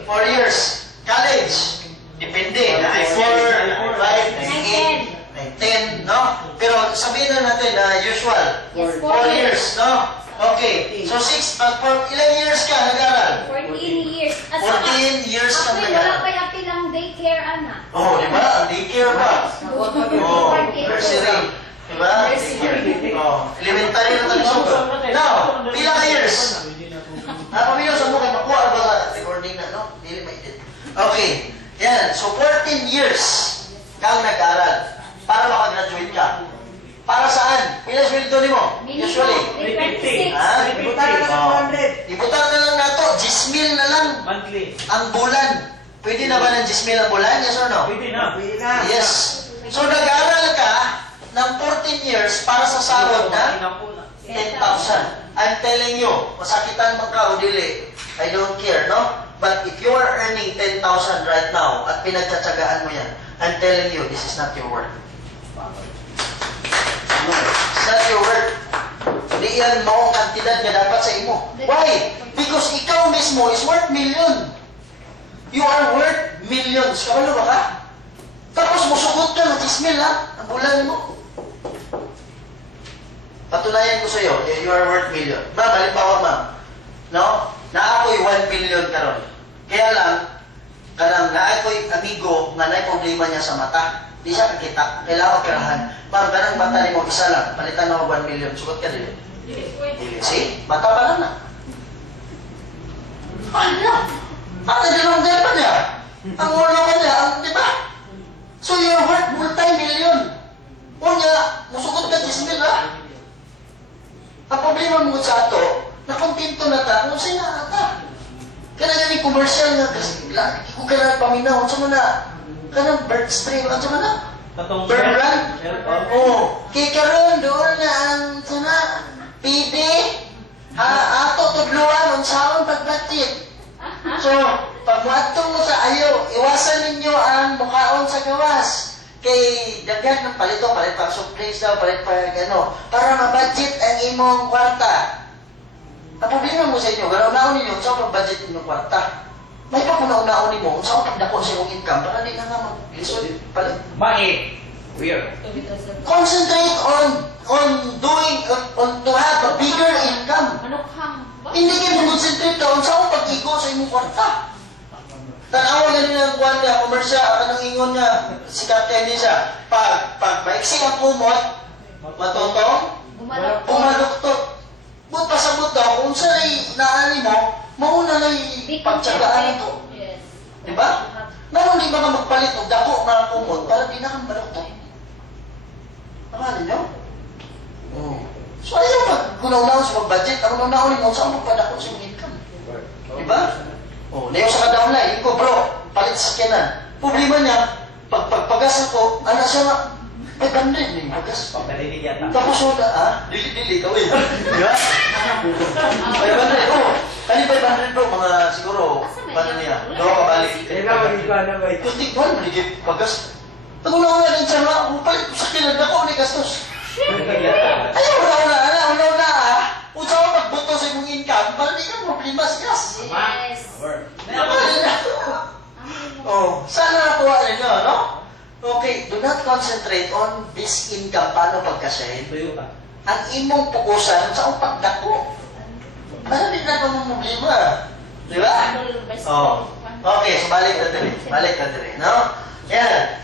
4 years. College, depende. 4, 5, 8, 9, 10, no? Pero sabihin na natin na usual. 4 years, no? Okay. So, 6, but for ilang years ka nag-aral? 14 years. 14 years ka Actually, nag-aral. wala pa yung pilang daycare, anak. Oh, di ba? Ang daycare ba? Oh, nursery. Di ba? Daycare. Oh, elementary na tayo sugar. Now, pila ka years? Pamilyo sa mukha, makuha ba sa recording na, no? Dili may edit. Okay. Yan. So, 14 years kang nag-aral para makagraduate ka. Para saan? Pila sweldo ni mo? Usually. 26. Ha? Ibutan na lang 100. Ibutan na lang nato. 10,000 na lang Monthly. ang bulan. Pwede na ba ng 10,000 ang bulan? Yes or no? Pwede na. Pwede na. Yes. So, nag-aral ka ng 14 years para sa sahod na 10,000. I'm telling you, masakitan man ka o dili, I don't care, no? But if you are earning 10,000 right now at pinagtsatsagaan mo yan, I'm telling you, this is not your work. It's not your work. Hindi yan maong kantidad na dapat sa imo. Why? Because ikaw mismo is worth million. You are worth millions. Kabalo ba ka? Tapos musugot ka ng 10,000 ha? Ang bulan mo. Patunayan ko sa iyo, you are worth million. Ma'am, halimbawa ma'am, no? Na ako'y 1 million karon. Kaya lang, kanang na ako'y amigo nga na problema niya sa mata. Di siya kakita. Kailangan operahan. Ma'am, kanang mata ni mo isa lang. Palitan na mo 1 million. Sugot ka dili. See? Mata pa lang na. Ano? Ano dalawang dyan pa niya? Ang ulo ka niya, di ba? So you're worth multi-million. Unya, musugot ka 10,000 ha? Ang problema mo sa ato, nakontento na ta, kung sa'yo na ata. Kaya ganyan commercial nga, kasi ko ka na paminaw, sa mga kanang bird stream, at sa mga bird run. Oo. Kaya karoon doon na ang sana, PD, ato tudluan, unsaon pagbatit. So, pag muadtong mo sa ayo, iwasan ninyo ang mukhaon sa gawas. Kay daghan ng palit pa surprise daw, palit pa ano, para ma-budget ang imong kwarta. Ang problema mo sa inyo, ganaw-naon ninyo, saan pag-budget inyong kwarta? May pa kung nauna-naon ninyo, saan pagdako sa inyong income, para di na nga mag-lisod, palit. Bakit? Weird. Concentrate on doing, on to have a bigger income. Manukhang. Hindi ka mag-concentrate ka, saan pag-igo sa imong kwarta. Tanawa ganin ang kuwan niya, komersya, anong ingon niya, sikat kayo din siya. Pag maiksi ang kumot, matotong, bumaluktot. But pasabot daw, kung sa'y naani mo, mauna na pagtsagaan ito. Diba? Naroon di ba ka magpalit o dako na kumot para di na kang baluktot? Nakalin niyo? So ayaw mag-gunaw-naw sa mag-budget, ang gunaw-naw mo, saan magpadako sa yung income? Diba? Nayo sa ka-downline, ko bro, palit sa kyanan. Problema niya, pagpagas ako, ano siya nga, 500 na yung pagas. Pagkarinig yata. Tapos wala, ha? Dili, ikaw eh. Diba? 500, Kani 500 bro, mga siguro, paano niya? Dawa ka balik. Kaya nga, mag-ikuan na ba ito? Kuntik ba, maligid pagas. Nagunaw din siya nga, palit ko sa kyanan, ako ni gastos. Ayaw, una, Unsa ko pagbuto sa imong income, para di ka problema sa gas. Yes. Sana nakuha ninyo, no? Okay, do not concentrate on this income, paano pagkasahin. Tuyo ka. Ang imong pukusan sa ang pagdako. Para di na itong problema. Di ba? Okay, so balik ka diri, no? Yan.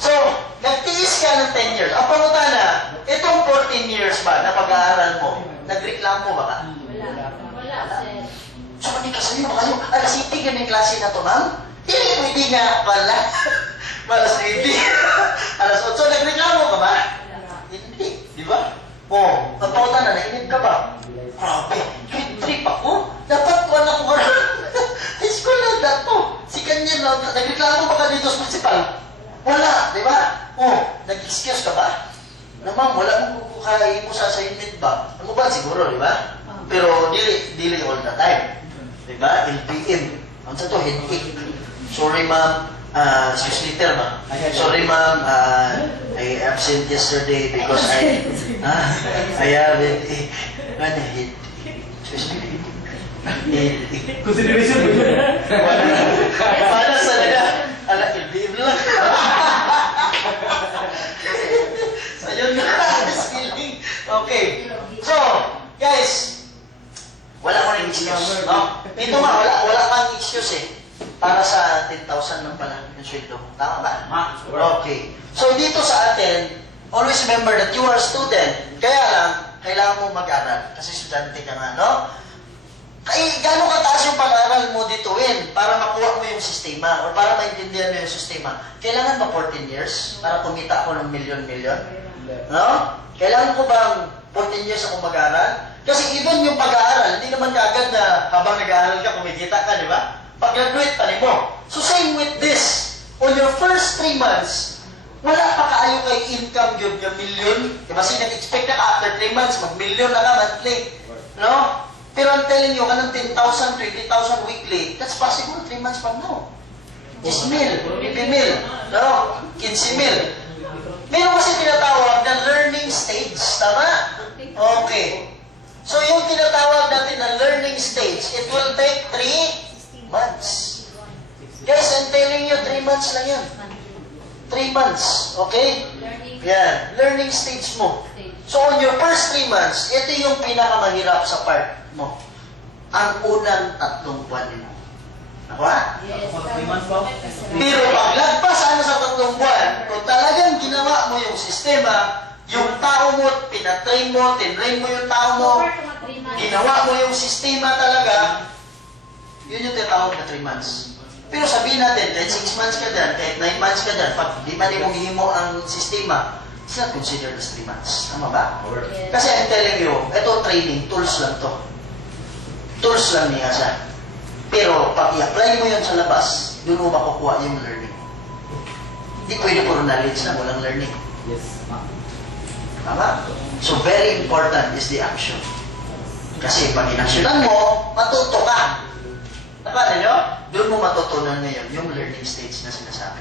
So, nagtiis ka ng 10 years. Ang pangutana, itong 14 years ba na pag-aaral mo, nagreklamo ba ka? Wala, sir. So, hindi ka sabi mo kayo, alas 7 ganyan klase na to, ma'am? Hindi, pwede nga pala. Alas 7. Alas 8. So, nagreklamo ka ba? Hindi. Di ba? Ang pangutana, nainip ka ba? Grabe. Grade 3 pa absent na, nagreklamo ba ka dito sa principal? Wala, di ba? Nag-excuse ka ba? Na ma'am, wala mong kukain mo sa assignment ba? Ano ba? Siguro, di ba? Pero dili all the time. Di ba? LPM. Ano sa to? Headache. Sorry ma'am, excuse later ba? Sorry ma'am, I absent yesterday because I have it. Excuse me. Consideration mo yun. Para sa nila, LPM lang. So, yun na. Feeling. Okay. So, guys, wala ko rin excuse. No? Dito nga, wala kang excuse eh. Para sa 10,000 lang pala yung sweldo. Tama ba? Okay. So, dito sa atin, always remember that you are a student. Kaya lang, kailangan mo mag-aral. Kasi estudyante ka nga, no? Gano'ng kataas yung pag-aaral mo dituin para makuha mo yung sistema o para maintindihan mo yung sistema? Kailangan ba 14 years para kumita ako ng milyon-milyon? No? Kailangan ko bang 14 years ako mag-aaral? Kasi even yung pag-aaral, hindi naman kaagad na habang nag-aaral ka, kumikita ka, di ba? Pag-graduate pa rin mo. So same with this. On your first 3 months, wala pa kaayo kay income yun, yung milyon. Kasi nag-expect ka after 3 months, mag-milyon na ka monthly. No? Pero I'm telling you, kanang 10,000, 20,000 weekly, that's possible 3 months from now. 10,000, 20,000, no? 15,000. Meron kasi tinatawag na learning stage, tama? Okay. So yung tinatawag natin na learning stage, it will take 3 months. Guys, I'm telling you, 3 months lang yan. 3 months, okay? Yan, learning stage mo. So on your first 3 months, ito yung pinakamahirap sa part mo. Ang unang 3 buwan mo. Nakuha? Yes. 3 months ba? Pero pag lagpas sa 3 buwan, kung talagang ginawa mo yung sistema, yung tao mo, pinatrain mo, tinrain mo yung tao mo, ginawa mo yung sistema talaga, yun yung tinatawag na 3 months. Pero sabihin natin, kahit 6 months ka dyan, kahit 9 months ka dyan, pag di man mo gihimo ang sistema, it's not considered as 3 months. Tama ba? Yes. Kasi I'm telling you, ito training, tools lang to. Tools lang niya siya. Pero pag i-apply mo yun sa labas, doon mo makukuha yung learning. Hindi pwede puro knowledge na walang learning. Yes. Tama? So very important is the action. Kasi pag inaksyonan mo, matuto ka. Tama ninyo? Doon mo matutunan ngayon yung learning stage na sinasabi.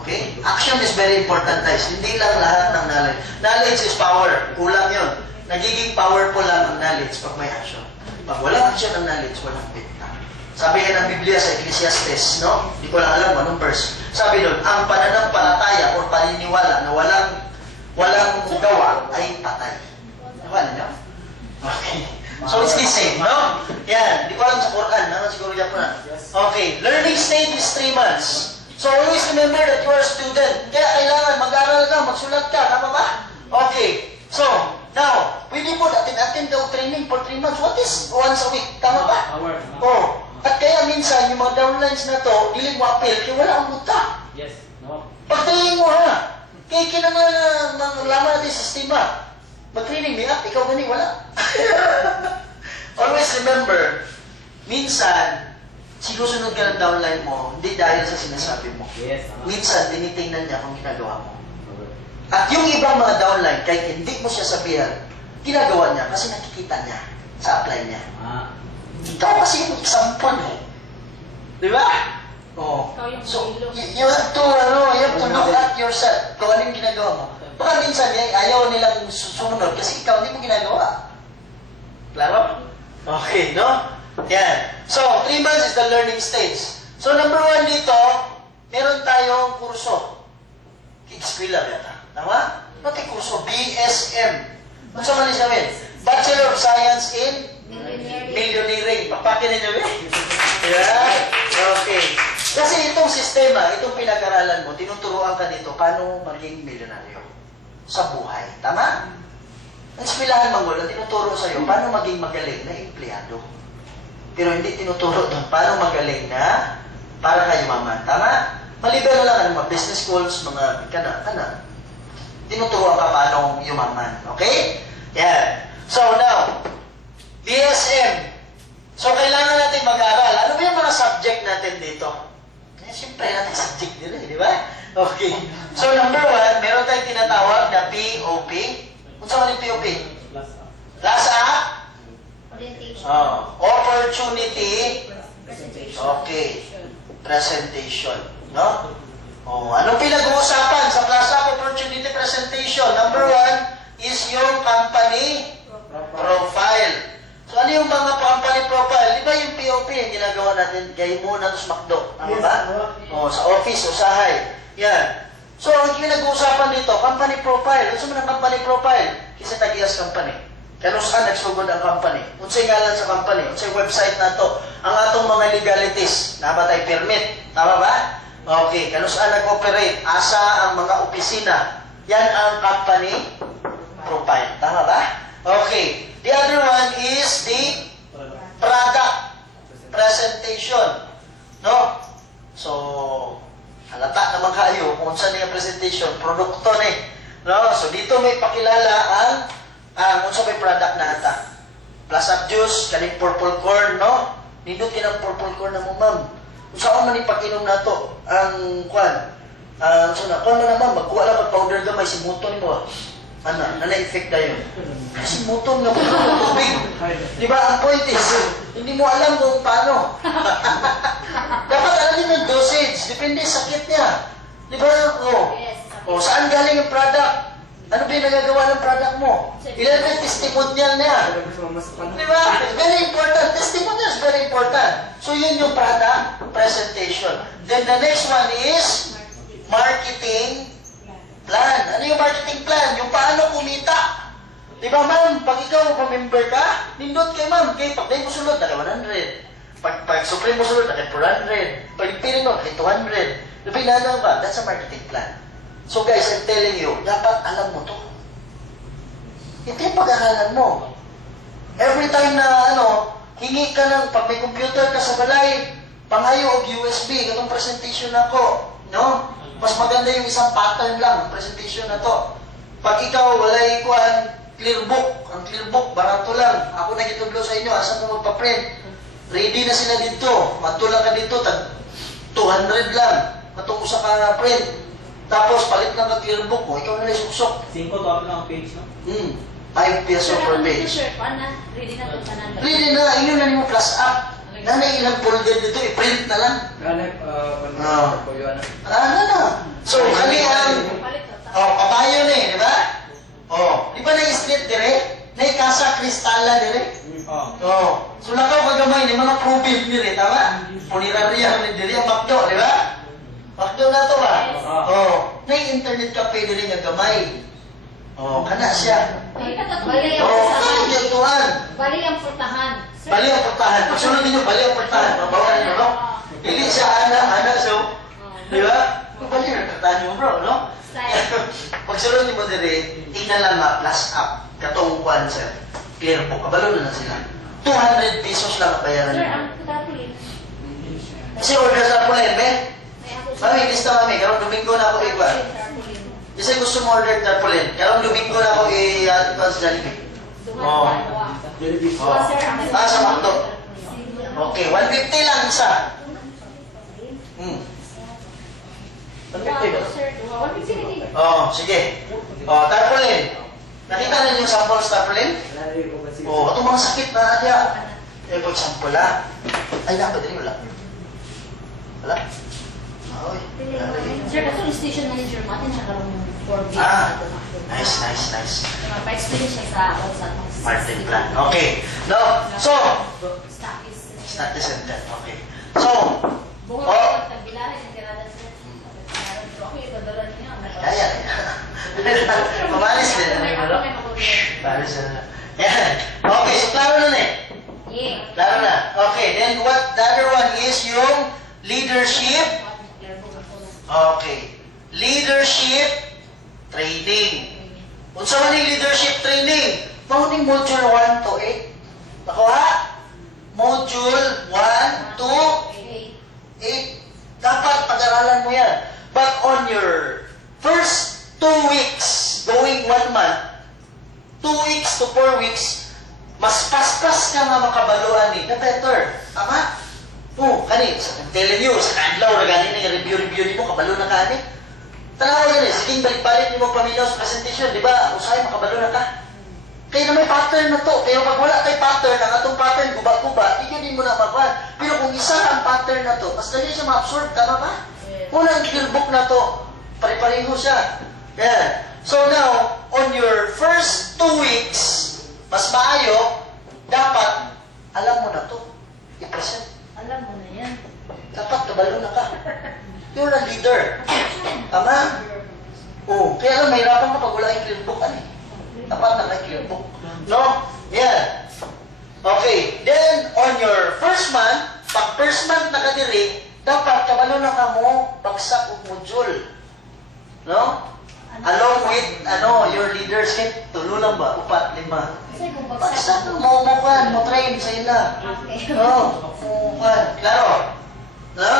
Okay? Action is very important, guys. Hindi lang lahat ng knowledge. Knowledge is power. Kulang yun. Nagiging powerful lang ang knowledge pag may action. Pag walang action ng knowledge, walang benta. Sabi nga ng Biblia sa Ecclesiastes, no? Hindi ko lang alam anong verse. Sabi doon, ang pananampalataya o paniniwala na walang gawa ay patay. Nakuha niyo? Okay. So it's the same, no? Yan. Hindi ko alam sa Quran. Ano siguro yan ko na. Okay. Learning stage is 3 months. So always remember that you are a student. Kaya kailangan mag-aral ka, magsulat ka. Tama ba? Okay. So, now, pwede po natin attend daw training for 3 months. What is once a week? Tama ba? Oh. At kaya minsan, yung mga downlines na to, diling mo appeal, kaya wala ang buta. Yes. No. Pagtraining mo ha. Kaya kinanglan na laman natin sa sistema. Mag-training me up, ikaw gani, wala. Always remember, minsan, sinusunod ka ng downline mo, hindi dahil sa sinasabi mo. Yes. Minsan, tinitingnan niya kung ginagawa mo. At yung ibang mga downline, kahit hindi mo siya sabihan, ginagawa niya kasi nakikita niya sa apply niya. Ikaw kasi yung example eh. Di ba? Oh. So, you have to look at yourself. Kung ano yung ginagawa mo. Baka minsan, ayaw nilang sumunod kasi ikaw hindi mo ginagawa. Klaro? Okay, no? Yan. So, 3 months is the learning stage. So, number 1 dito, meron tayong kurso. Eskwela yata. Tama? Ano tayo kurso? BSM. Ano sa manis namin? Bachelor of Science in Millionaire. Papakin ninyo eh. Yan. Okay. Kasi itong sistema, itong pinag-aralan mo, tinuturuan ka dito paano maging milyonaryo sa buhay. Tama? Ang eskwelahan Mangol, tinuturo sa'yo paano maging magaling na empleyado. Pero hindi tinuturo doon paano magaling na para kayo maman. Tama? Maliban na lang ang mga business schools, mga tinuturuan ka paano yumaman. Okay? Yan. So now, BSM. So kailangan natin mag-aral. Ano ba yung mga subject natin dito? Siyempre, natin subject nila, di ba? Okay. So, number 1, meron tayong tinatawag na POP. Kung saan yung POP? Plus up. Last up? Orientation. Opportunity. Presentation. Okay. Presentation. No? Anong pinag-uusapan sa Plus Up Opportunity Presentation? Number 1 is yung company profile. So, ano yung mga company profile? Di ba yung POP yung ginagawa natin? Gaya muna, tapos makdo. Tama ba? Sa office, usahay. Yan. So, ang pinag-uusapan dito, company profile. Ano man ang company profile? Kasi Tagias Company. Kaya saan nagsugod ang company? Unsay ngalan sa company? Unsay website na to? Ang atong mga legalities. Nabatay permit. Tama ba? Okay. Kaya saan nag-operate? Asa ang mga opisina? Yan ang company profile. Tama ba? Okay. The other one is the product presentation. No? So, halata naman kayo kung saan yung presentation. Produkto ni. No? So, dito may pakilala ang kung saan may product na ata. Plus Up Juice, kaning purple corn, no? Nindot kinang purple corn na mo, ma'am. Kung saan man ipag-inom na to, ang kwan. So na, kung na naman, magkuha lang mag-powder gamay, si Muton mo. Ano, na-effect na yun. Kasi Muton nga mo, tubig. Di ba, ang point is, hindi mo alam kung paano. Dapat alam din yung dosage, depende sa sakit niya. Di ba? Yes. Saan galing yung product? Ano ba yung nagagawa ng product mo? Ilan ba yung testimonial niya? Di ba? Very important. Testimonial is very important. So, yun yung product presentation. Then, the next one is marketing plan. Ano yung marketing plan? Yung paano kumita. Di ba, ma'am? Pag ikaw pa-member ka, nindot kay ma'am. Kaya pag mo sulod, naka 100. Pag supreme mo sulod, naka 400. Pag piling mo, naka 200. Di ba, inanang ba? That's a marketing plan. So guys, I'm telling you, dapat alam mo to. Ito yung pag-aralan mo. Every time na, hingi ka ng, pag may computer ka sa balay, pangayo og USB, itong presentation ako, no? Mas maganda yung isang pattern lang, ng presentation na to. Pag ikaw, walay kuhan, clear book, ang clear book, barato lang. Ako nagitublo sa inyo, asa mo magpa-print. Ready na sila dito, matulak ka dito, tag 200 lang, matungkol sa ka-print. Tapos, palit lang ka clear book mo, ikaw na lang suksok. 5 to up lang ang page, no? 5 peso per page. Ready na ito sa nanda. Ready na, inyo na mo plus up. Nanay ilang folder dito, i-print na lang. So, kani ang, papayo na di ba? Di ba na-split dire? Na-ikasa kristala dire? So, lakaw kagamay ni mga probil dire, tama? Punirariya ni dire, ang makdo, di ba? Makdo na to ba? Na-internet cafe dire nga gamay. Kana siya. Bali ang Kaya putahan. gituan. Bali ang putahan. Bali ang putahan. Pagsunod ninyo, bali ang putahan. Pabawalan nyo, no? Hindi siya ana, so. Di ba? Bali ang putahan nyo, bro, no? Pagsunod ninyo dire, tingnan lang na plus up. Katong one, sir. Clear po. Kabalo na sila. 200 pesos lang ang bayaran Sir, nyo. ang tarpaulin. Kasi order sa tarpaulin, be? Mami, lista mami. Karong Domingo na ako iba. Kasi gusto mo order tarpaulin. Karong Domingo na ako i-add sa Jollibee. Sa Makdo. Okay, 150 lang isa. 150 ba? Sige. Tarpaulin. Nakita na yung sample sa tarpaulin? Itong mga sakit na adya. For example, ay, dapat din wala. Wala? Sir, ito yung station manager natin siya karong 4 Nice. Pa-explain siya sa Martin plan. Okay. No. So, Stock is center. Okay. So, buong tagbilaran yung tirada sir. Okay, padaran niya. kaya. Pamalis din. Pamalis na. Yan. Okay, so klaro na eh. Yeah. Klaro na. Okay, then what the other one is yung leadership. Okay. Leadership training. Kung saan man yung leadership training, mahuning module 1 to 8. Nakuha? Module 1 to 8. Dapat pag-aralan mo yan. But on your first 2 weeks, going 1 month, 2 weeks to 4 weeks, mas paspas ka nga makabaluan ni, the better. Tama? Oh, kani, I'm telling you, sa kadlaw na gani na review mo, kabalo na ka, ani. Tanawa gani, sige, balik-balik mo paminaw sa presentation, di ba? Usahay, makabalo na ka. Kaya na may pattern na to. Kaya pag wala kay pattern, ang atong pattern, guba-guba, hindi mo na makuha. Pero kung isa ang pattern na to, mas dali siya ma-absorb, tama ba? Unang clearbook na to, pare-pareho siya. Yan. So now, on your first 2 weeks, mas maayo, dapat, alam mo na to. I-present. Alam mo na yan. Dapat kabalo na ka. You're a leader. Tama? Oo. Kaya lang, mahirapan ka pag wala yung clearbook, ano eh. Dapat na may clearbook. No? Yan. Okay. Then, on your first month, pag first month na ka diri, dapat kabalo na ka mo, bagsak o module. No? Along with, your leadership, tulo lang ba? 4, 5. Kasi kung Bagsak bagsak mo, mo train sa ila. Okay. Oo. Klaro? No?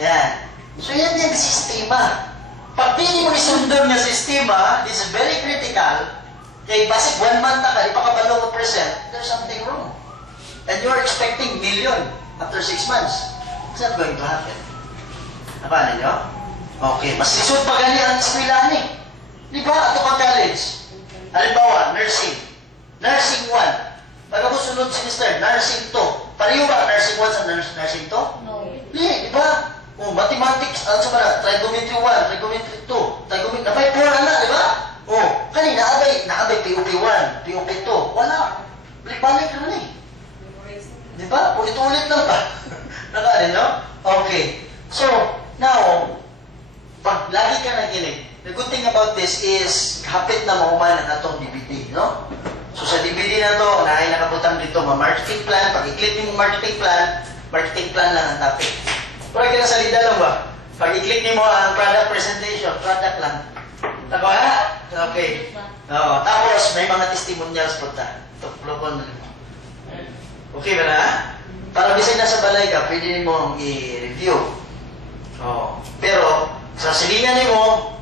Yan. So, yan yung sistema. Pag hindi mo isundon ng sistema, this is very critical. Kaya basic 1 month na ka, di pa kabalo mo present, there's something wrong. And you're expecting million after 6 months. It's not going to happen. Napaanan nyo? Okay. Mas lisod pa gani ang eskwelahan eh. Di ba? Ato pang college. Halimbawa, nursing. Nursing 1. Pag ako sunod semester, nursing 2. Pareho ba nursing 1 sa nursing 2? No. Hindi, di ba? Oh, mathematics, ano sa mga, trigonometry 1, trigonometry 2, trigonometry, napay 4 na, di ba? Oh, kanina, naabay POP 1, POP 2, wala. Balik-balik na eh. Di ba? Ulit-ulit lang ba? Nakarin, no? Okay. So, now, pag lagi ka nakinig, the good thing about this is, hapit na mahuman ang atong DVD, no? So, sa DVD na to, naay nakabutang dito, marketing plan, pag i-click mo marketing plan lang ang topic. Pero kaya salida lang ba? Pag i-click mo ang product presentation, product lang. Tako ha? Okay. Oo. Tapos, may mga testimonials po ta. Tuklokon na mo. Okay ba na? Para bisin na sa balay ka, pwede mo i-review. Oo. Pero, sa silingan mo,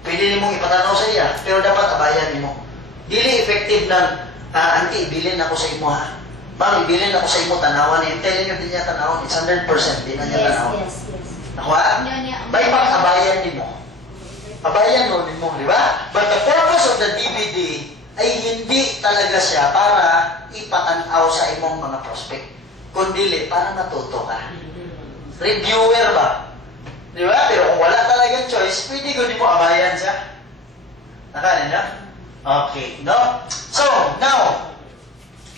pwede mo ipatanaw sa iya. Pero dapat abayan mo. Dili effective ng, auntie, ibilin ako sa imo ha. Ma'am, ibilin ako sa imo tanawan. I'm telling you, di niya tanawan. It's 100%. Di na niya tanawan. Yes. Nakuha? May pag-abayan din mo. Abayan mo din mo, di ba? But the purpose of the DVD ay hindi talaga siya para ipatanaw sa imong mga prospect. Kundi para matuto ka. Reviewer ba? Di ba? Pero kung wala talagang choice, pwede ko di mo abayan siya. Nakanin na? Okay, no? So, now,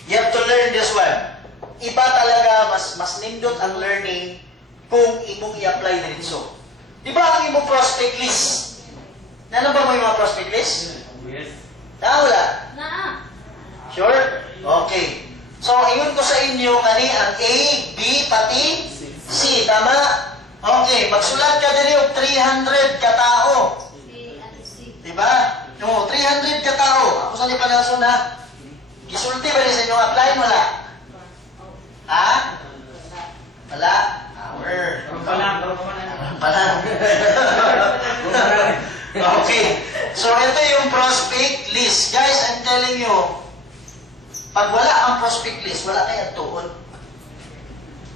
you have to learn this one. Iba talaga, mas nindot ang learning kung imong i-apply na rin so. Di ba ang imong prospect list? Ano ba mo yung mga prospect list? Yes. Wala. Naa. Sure? Okay. So, ingon ko sa inyo, kani ang A, B, pati C. Tama? Okay. Magsulat ka din yung 300 katao. Si. Diba? No, 300 katao. Ako sa nipanason ha. Gisulti ba rin sa inyong apply? Wala. Ha? Wala? Hour. Palang. Okay. So, ito yung prospect list. Guys, I'm telling you, pag wala ang prospect list, wala kayong tuon.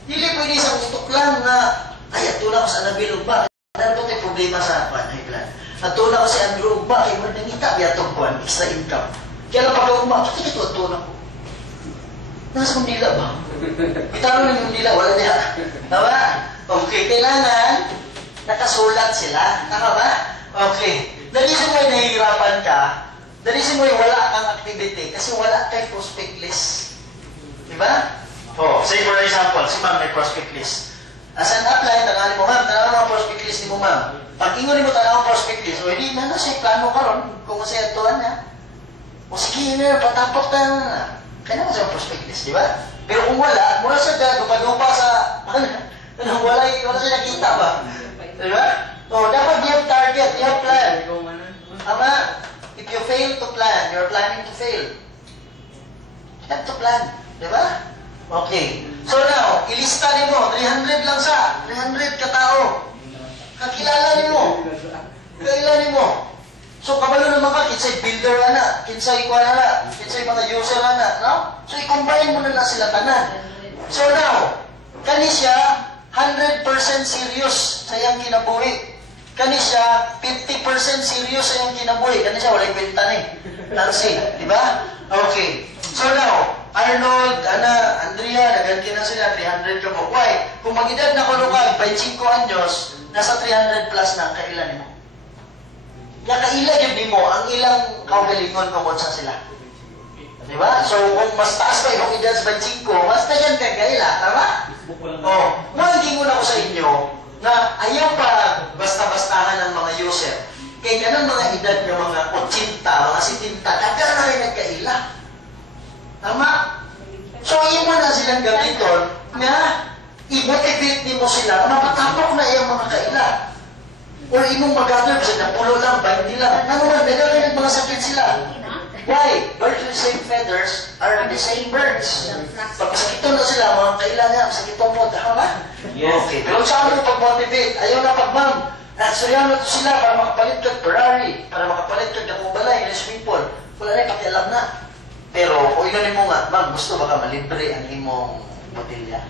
Hindi pwede isang utok lang na, ay, ato na ko sa Anabil Ugba. Ano ito may problema sa high-plan? Ato na ko si Andrew Ugba, ay, wala nangita, biyatong buwan, extra income. Kaya lang pag Ugba, bakit ito ato na ko? Nasa kundila ba? Itaro na yung kundila, wala niya. Tama? Okay, kailangan nakasulat sila. Tama ba? Okay. The reason why nahihirapan ka, the reason why wala kang activity, kasi wala kay prospect list. Diba? Oh, say for example, si ma'am may prospect list. As an apply, tangali mo, ma'am, tangali mo ang prospect list ni mo, ma'am. Pag ingon mo tangali mo prospect list, o hindi na siya plano ka ron, kung masaya tuwan niya. O sige, na, patapot na na. Kaya naman siya prospect list, di ba? Pero kung wala, mula siya dupa-dupa sa, wala siya nakita ba? Di ba? So, dapat you have target, you have plan. Tama? If you fail to plan, you're planning to fail. You have to plan. Di ba? Okay. So now, ilista ni mo, 300 lang sa, 300 katao. Kakilala ni mo. Kakilala ni mo. So, kabalo naman ka, kinsay builder na, kinsay kuha na, kinsay mga user na, no? So, i-combine mo na lang sila tanan. So now, Kani siya 100% serious sa iyang kinabuhi. Kani siya 50% serious sa iyang kinabuhi. Kani siya walay kwenta ni. Nancy, di ba? Okay. So now, Arnold, Andrea, naganti na sila, 300 ka po. Why? Kung mag-edad na kulungan, 25 anyos, nasa 300 plus na, kailan mo? Kaya kaila yun mo, ang ilang kaugalingon kung sa sila. Diba? So, kung mas taas pa yung edad sa 25, mas na yan kagaila, tama? Oh, magiging una ko sa inyo na ayaw pa basta-bastahan ng mga user. Kaya ganang mga edad ng mga 80, mga 70, kagana na rin nagkaila. Tama? So, imo na silang gamiton na i-motivate mo sila na matapok na iyang mga kaila. O imong mag-gather sa napulo lang, 20 lang. Naman, nagagalit mga sakit sila. Why? Birds with the same feathers are the same birds. Pag sakito na sila, mga kaila niya, sakito mo, tama? Yes. Okay, pero saan mo pag-motivate? Ayaw na pag-ma'am. Soryan na to sila para makapalit kag Ferrari, para makapalit kag akong balay, na swimming pool. Wala na, pakialam na. Pero, kung inunin mo nga, ma'am, gusto ba ka malibre ang imong botilya?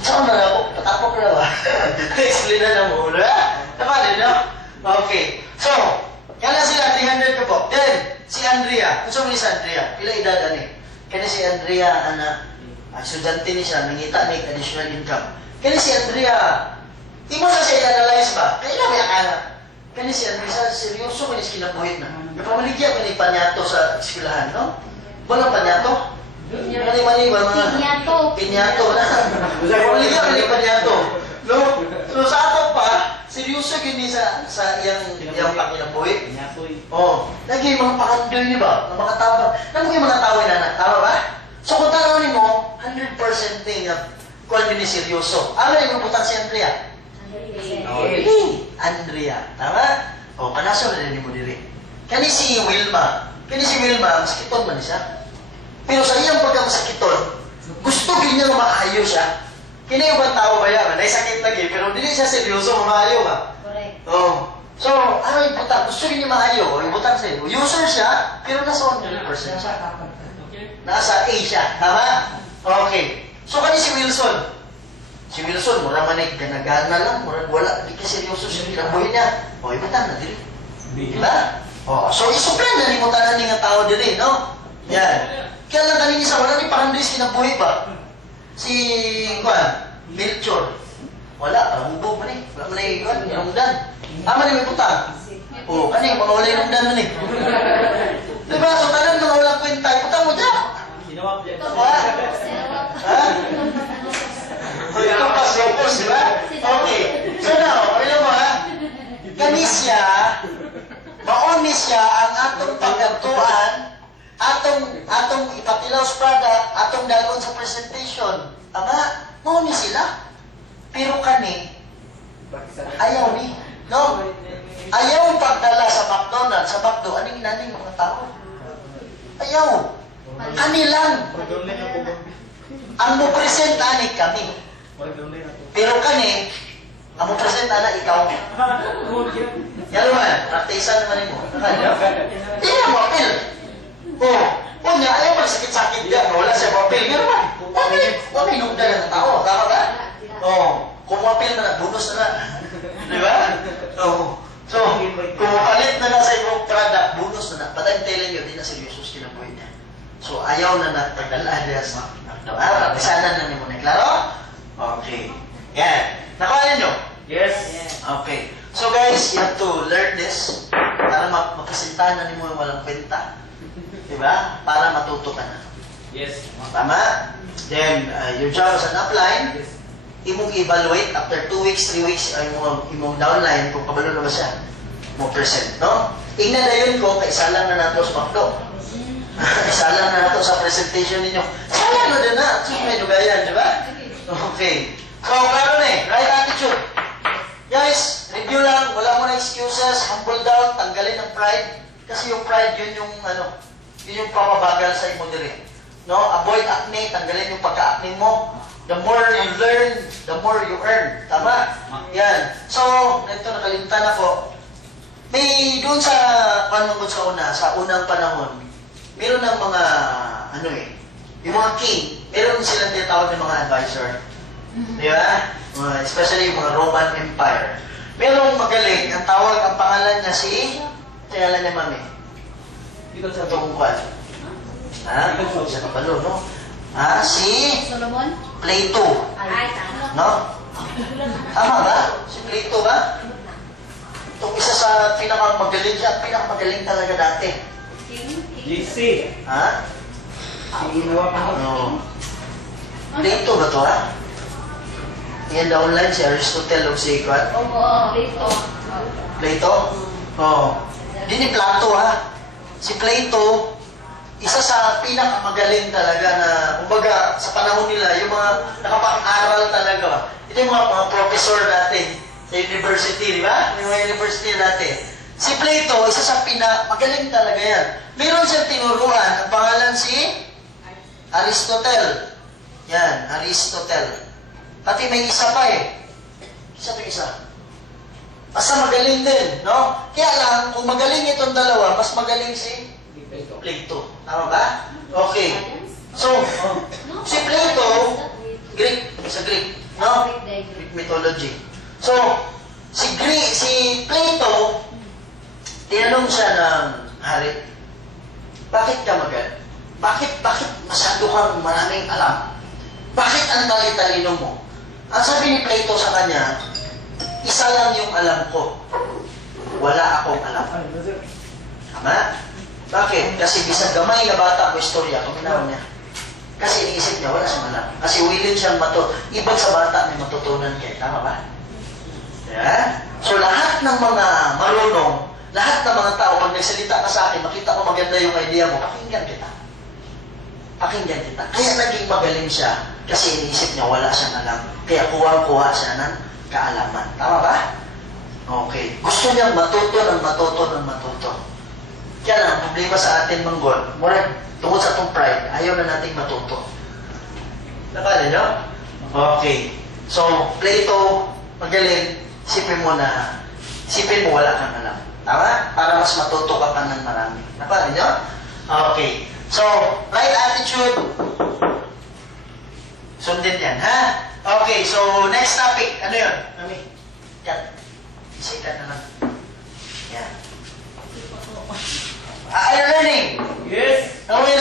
Saan na ako? Patapok na ba? Explain na lang mo, wala? Tama din, no? Okay. So, kaya sila, 300 ka po. Then, si Andrea. Kung saan si Andrea? Pila edad ani? Kaya si Andrea, estudyante ni siya, nangita ni additional income. Kaya si Andrea, di mo sa siya i-analyze ba? Kaya may akala. Kaya si Andrea, seryoso ka ni kinabuhit na. Napamaligyan ka ni Panyato sa eskwelahan, no? Walang Panyato? Mani-mani ba mga? Pinyato na. Napamaligyan ka ni Panyato. No? So sa ato pa, seryoso gini sa iyang pakinabuhi. Oh, lagi mga pakandoy ni ba? Mga makatabang. Namo yung mga tao na tama ba? So kung tanawin mo, 100% thing na kung din seryoso. Ano yung butang si Andrea? Andrea. Tama? Oh, kanaso na rin mo diri. Kani si Wilma. Sakiton man siya. Pero sa iyang pagkamasakiton, gusto din niya na maayo siya. Kini yung bang tao ba yan? Naisakit lagi, pero hindi siya seryoso, maayo ba? Correct. Oh. So, ano yung butang? Gusto rin niya maayo. Yung butang sa'yo. User siya, pero nasa 100% siya. Nasa A siya. Tama? Okay. So, kani si Wilson. Si Wilson, mura man ay ganagana lang. Mura wala. Hindi ka seryoso siya. Kinabuhin niya. O, yung butang na dili. Diba? Oh, so, isuplan na ni mutanan ni nga tao dili, no? Yan. Kaya lang kanini sa wala ni Parandis kinabuhi ba? Si Melchor. Wala, hubog man eh. Wala man eh, lumdan. Man may putang. O, kani, mga wala yung lumdan man eh. Diba? So, tanan mga walang kwenta, putang mo dyan. Sinawap dyan. Ha? O, ito pa, sopos, diba? Okay. So now, alam mo ha, kanisya, maonis siya ang atong pagkatuan, atong ipatilaw sa product, atong dalon sa presentation. Ama, maonis sila. Pero kani, ayaw ni. No? Ayaw pagdala sa McDonald's, sa McDo, aning naning mga tao. Ayaw. Kani lang. Ang mo present ani kami. Pero kani, ang mo present ana ikaw. Yan naman, praktisan naman mo. Hindi na mo apil. O niya, ayaw magsakit-sakit yan. Wala siya mo apil. Pero man, wala inugda ng tao. Tama ba? Kung mo apil na, bonus na. Di ba? So, kung palit na sa ibang product, bonus na. But I'm telling you, di na seryoso kinabuhi niya. So, ayaw na nagtagdala niya sa sana na niyo mo na. Klaro? Okay. Yan. Nakuha niyo? Yes. Okay. So guys, you have to learn this para mapasintahan na niyo yung walang kwenta. Diba? Para matuto ka na. Yes. Tama? Then, your job as an upline, imong evaluate after 2 weeks, 3 weeks, imong downline kung kabalo na ba siya. Mo present, no? Ingnan na yun ko, kaisa lang na nato sa McDo. Isa lang na nato sa presentation ninyo. Sayang na din na. So, medyo gayan, di ba? Okay. So, klaro na eh. Right attitude. Guys, review lang. Wala mo na excuses. Humble down. Tanggalin ang pride. Kasi yung pride, yun yung yun yung pamabagal sa imo dire. No? Avoid acne. Tanggalin yung pagka-acne mo. The more you learn, the more you earn. Tama? Yan. So, ito nakalimutan ako. May doon sa sa unang panahon, meron ng mga yung mga king, meron silang tinatawag ng mga advisor. Di ba? Especially yung mga Roman Empire. Merong magaling, ang pangalan niya si... Tingnan niya, mami. Dito Sa sa tungkol. Ha? Sa kapalo, no? Si Solomon? Plato. Ay, tama. No? Tama ba? Si Plato ba? Itong isa sa pinakamagaling siya, pinakamagaling talaga dati. GC. Ha? Si Inawa pa. No. Plato ba to, ha? Yan daw online, si Aristotle o si Kwan. Oo, Plato. Plato? Oo. Hindi ni Plato, ha? Si Plato, isa sa pinakamagaling talaga na, kumbaga, sa panahon nila, yung mga nakapag-aral talaga. Ito yung mga professor dati sa university, di ba? Yung mga university dati. Si Plato, isa sa magaling talaga yan. Meron siyang tinuruan, ang pangalan si Aristotle. Yan, Aristotle. Pati may isa pa eh. Isa. Basta magaling din, no? Kaya lang, kung magaling itong dalawa, mas magaling si Plato. Tama ba? Okay. So, si Plato, Greek, sa Greek, no? Greek mythology. So, si Plato, tinanong siya ng hari, bakit ka magaling? Bakit masyado kang maraming alam? Bakit ang tali-talino mo? Ang sabi ni Plato sa kanya, isa lang yung alam ko. Wala akong alam. Tama? Bakit? Kasi bisang gamay na bata ko istorya, kuminaw niya. Kasi iniisip niya, wala siyang alam. Kasi willing siyang ibang sa bata may matutunan kayo. Tama ba? Yeah? So lahat ng mga marunong, lahat ng mga tao, pag nagsalita ka sa akin, makita ko maganda yung idea mo, pakinggan kita. Pakinggan kita. Kaya naging magaling siya kasi iniisip niya wala siyang alam. Kaya kuha siya ng kaalaman. Tama ba? Okay. Gusto niyang matuto. Kaya lang, problema sa atin, Manggol, mura, tungkol sa itong pride, ayaw na nating matuto. Nakala niyo? Okay. So, Plato, magaling, isipin mo wala kang alam. Tama? Para mas matuto ka pa ng marami. Nakala niyo? Okay. So, right attitude, sundin yan, ha? Okay, so next topic, ano yun? Mami, cut. Isikat na lang. Yan. Are you learning? Yes. Are we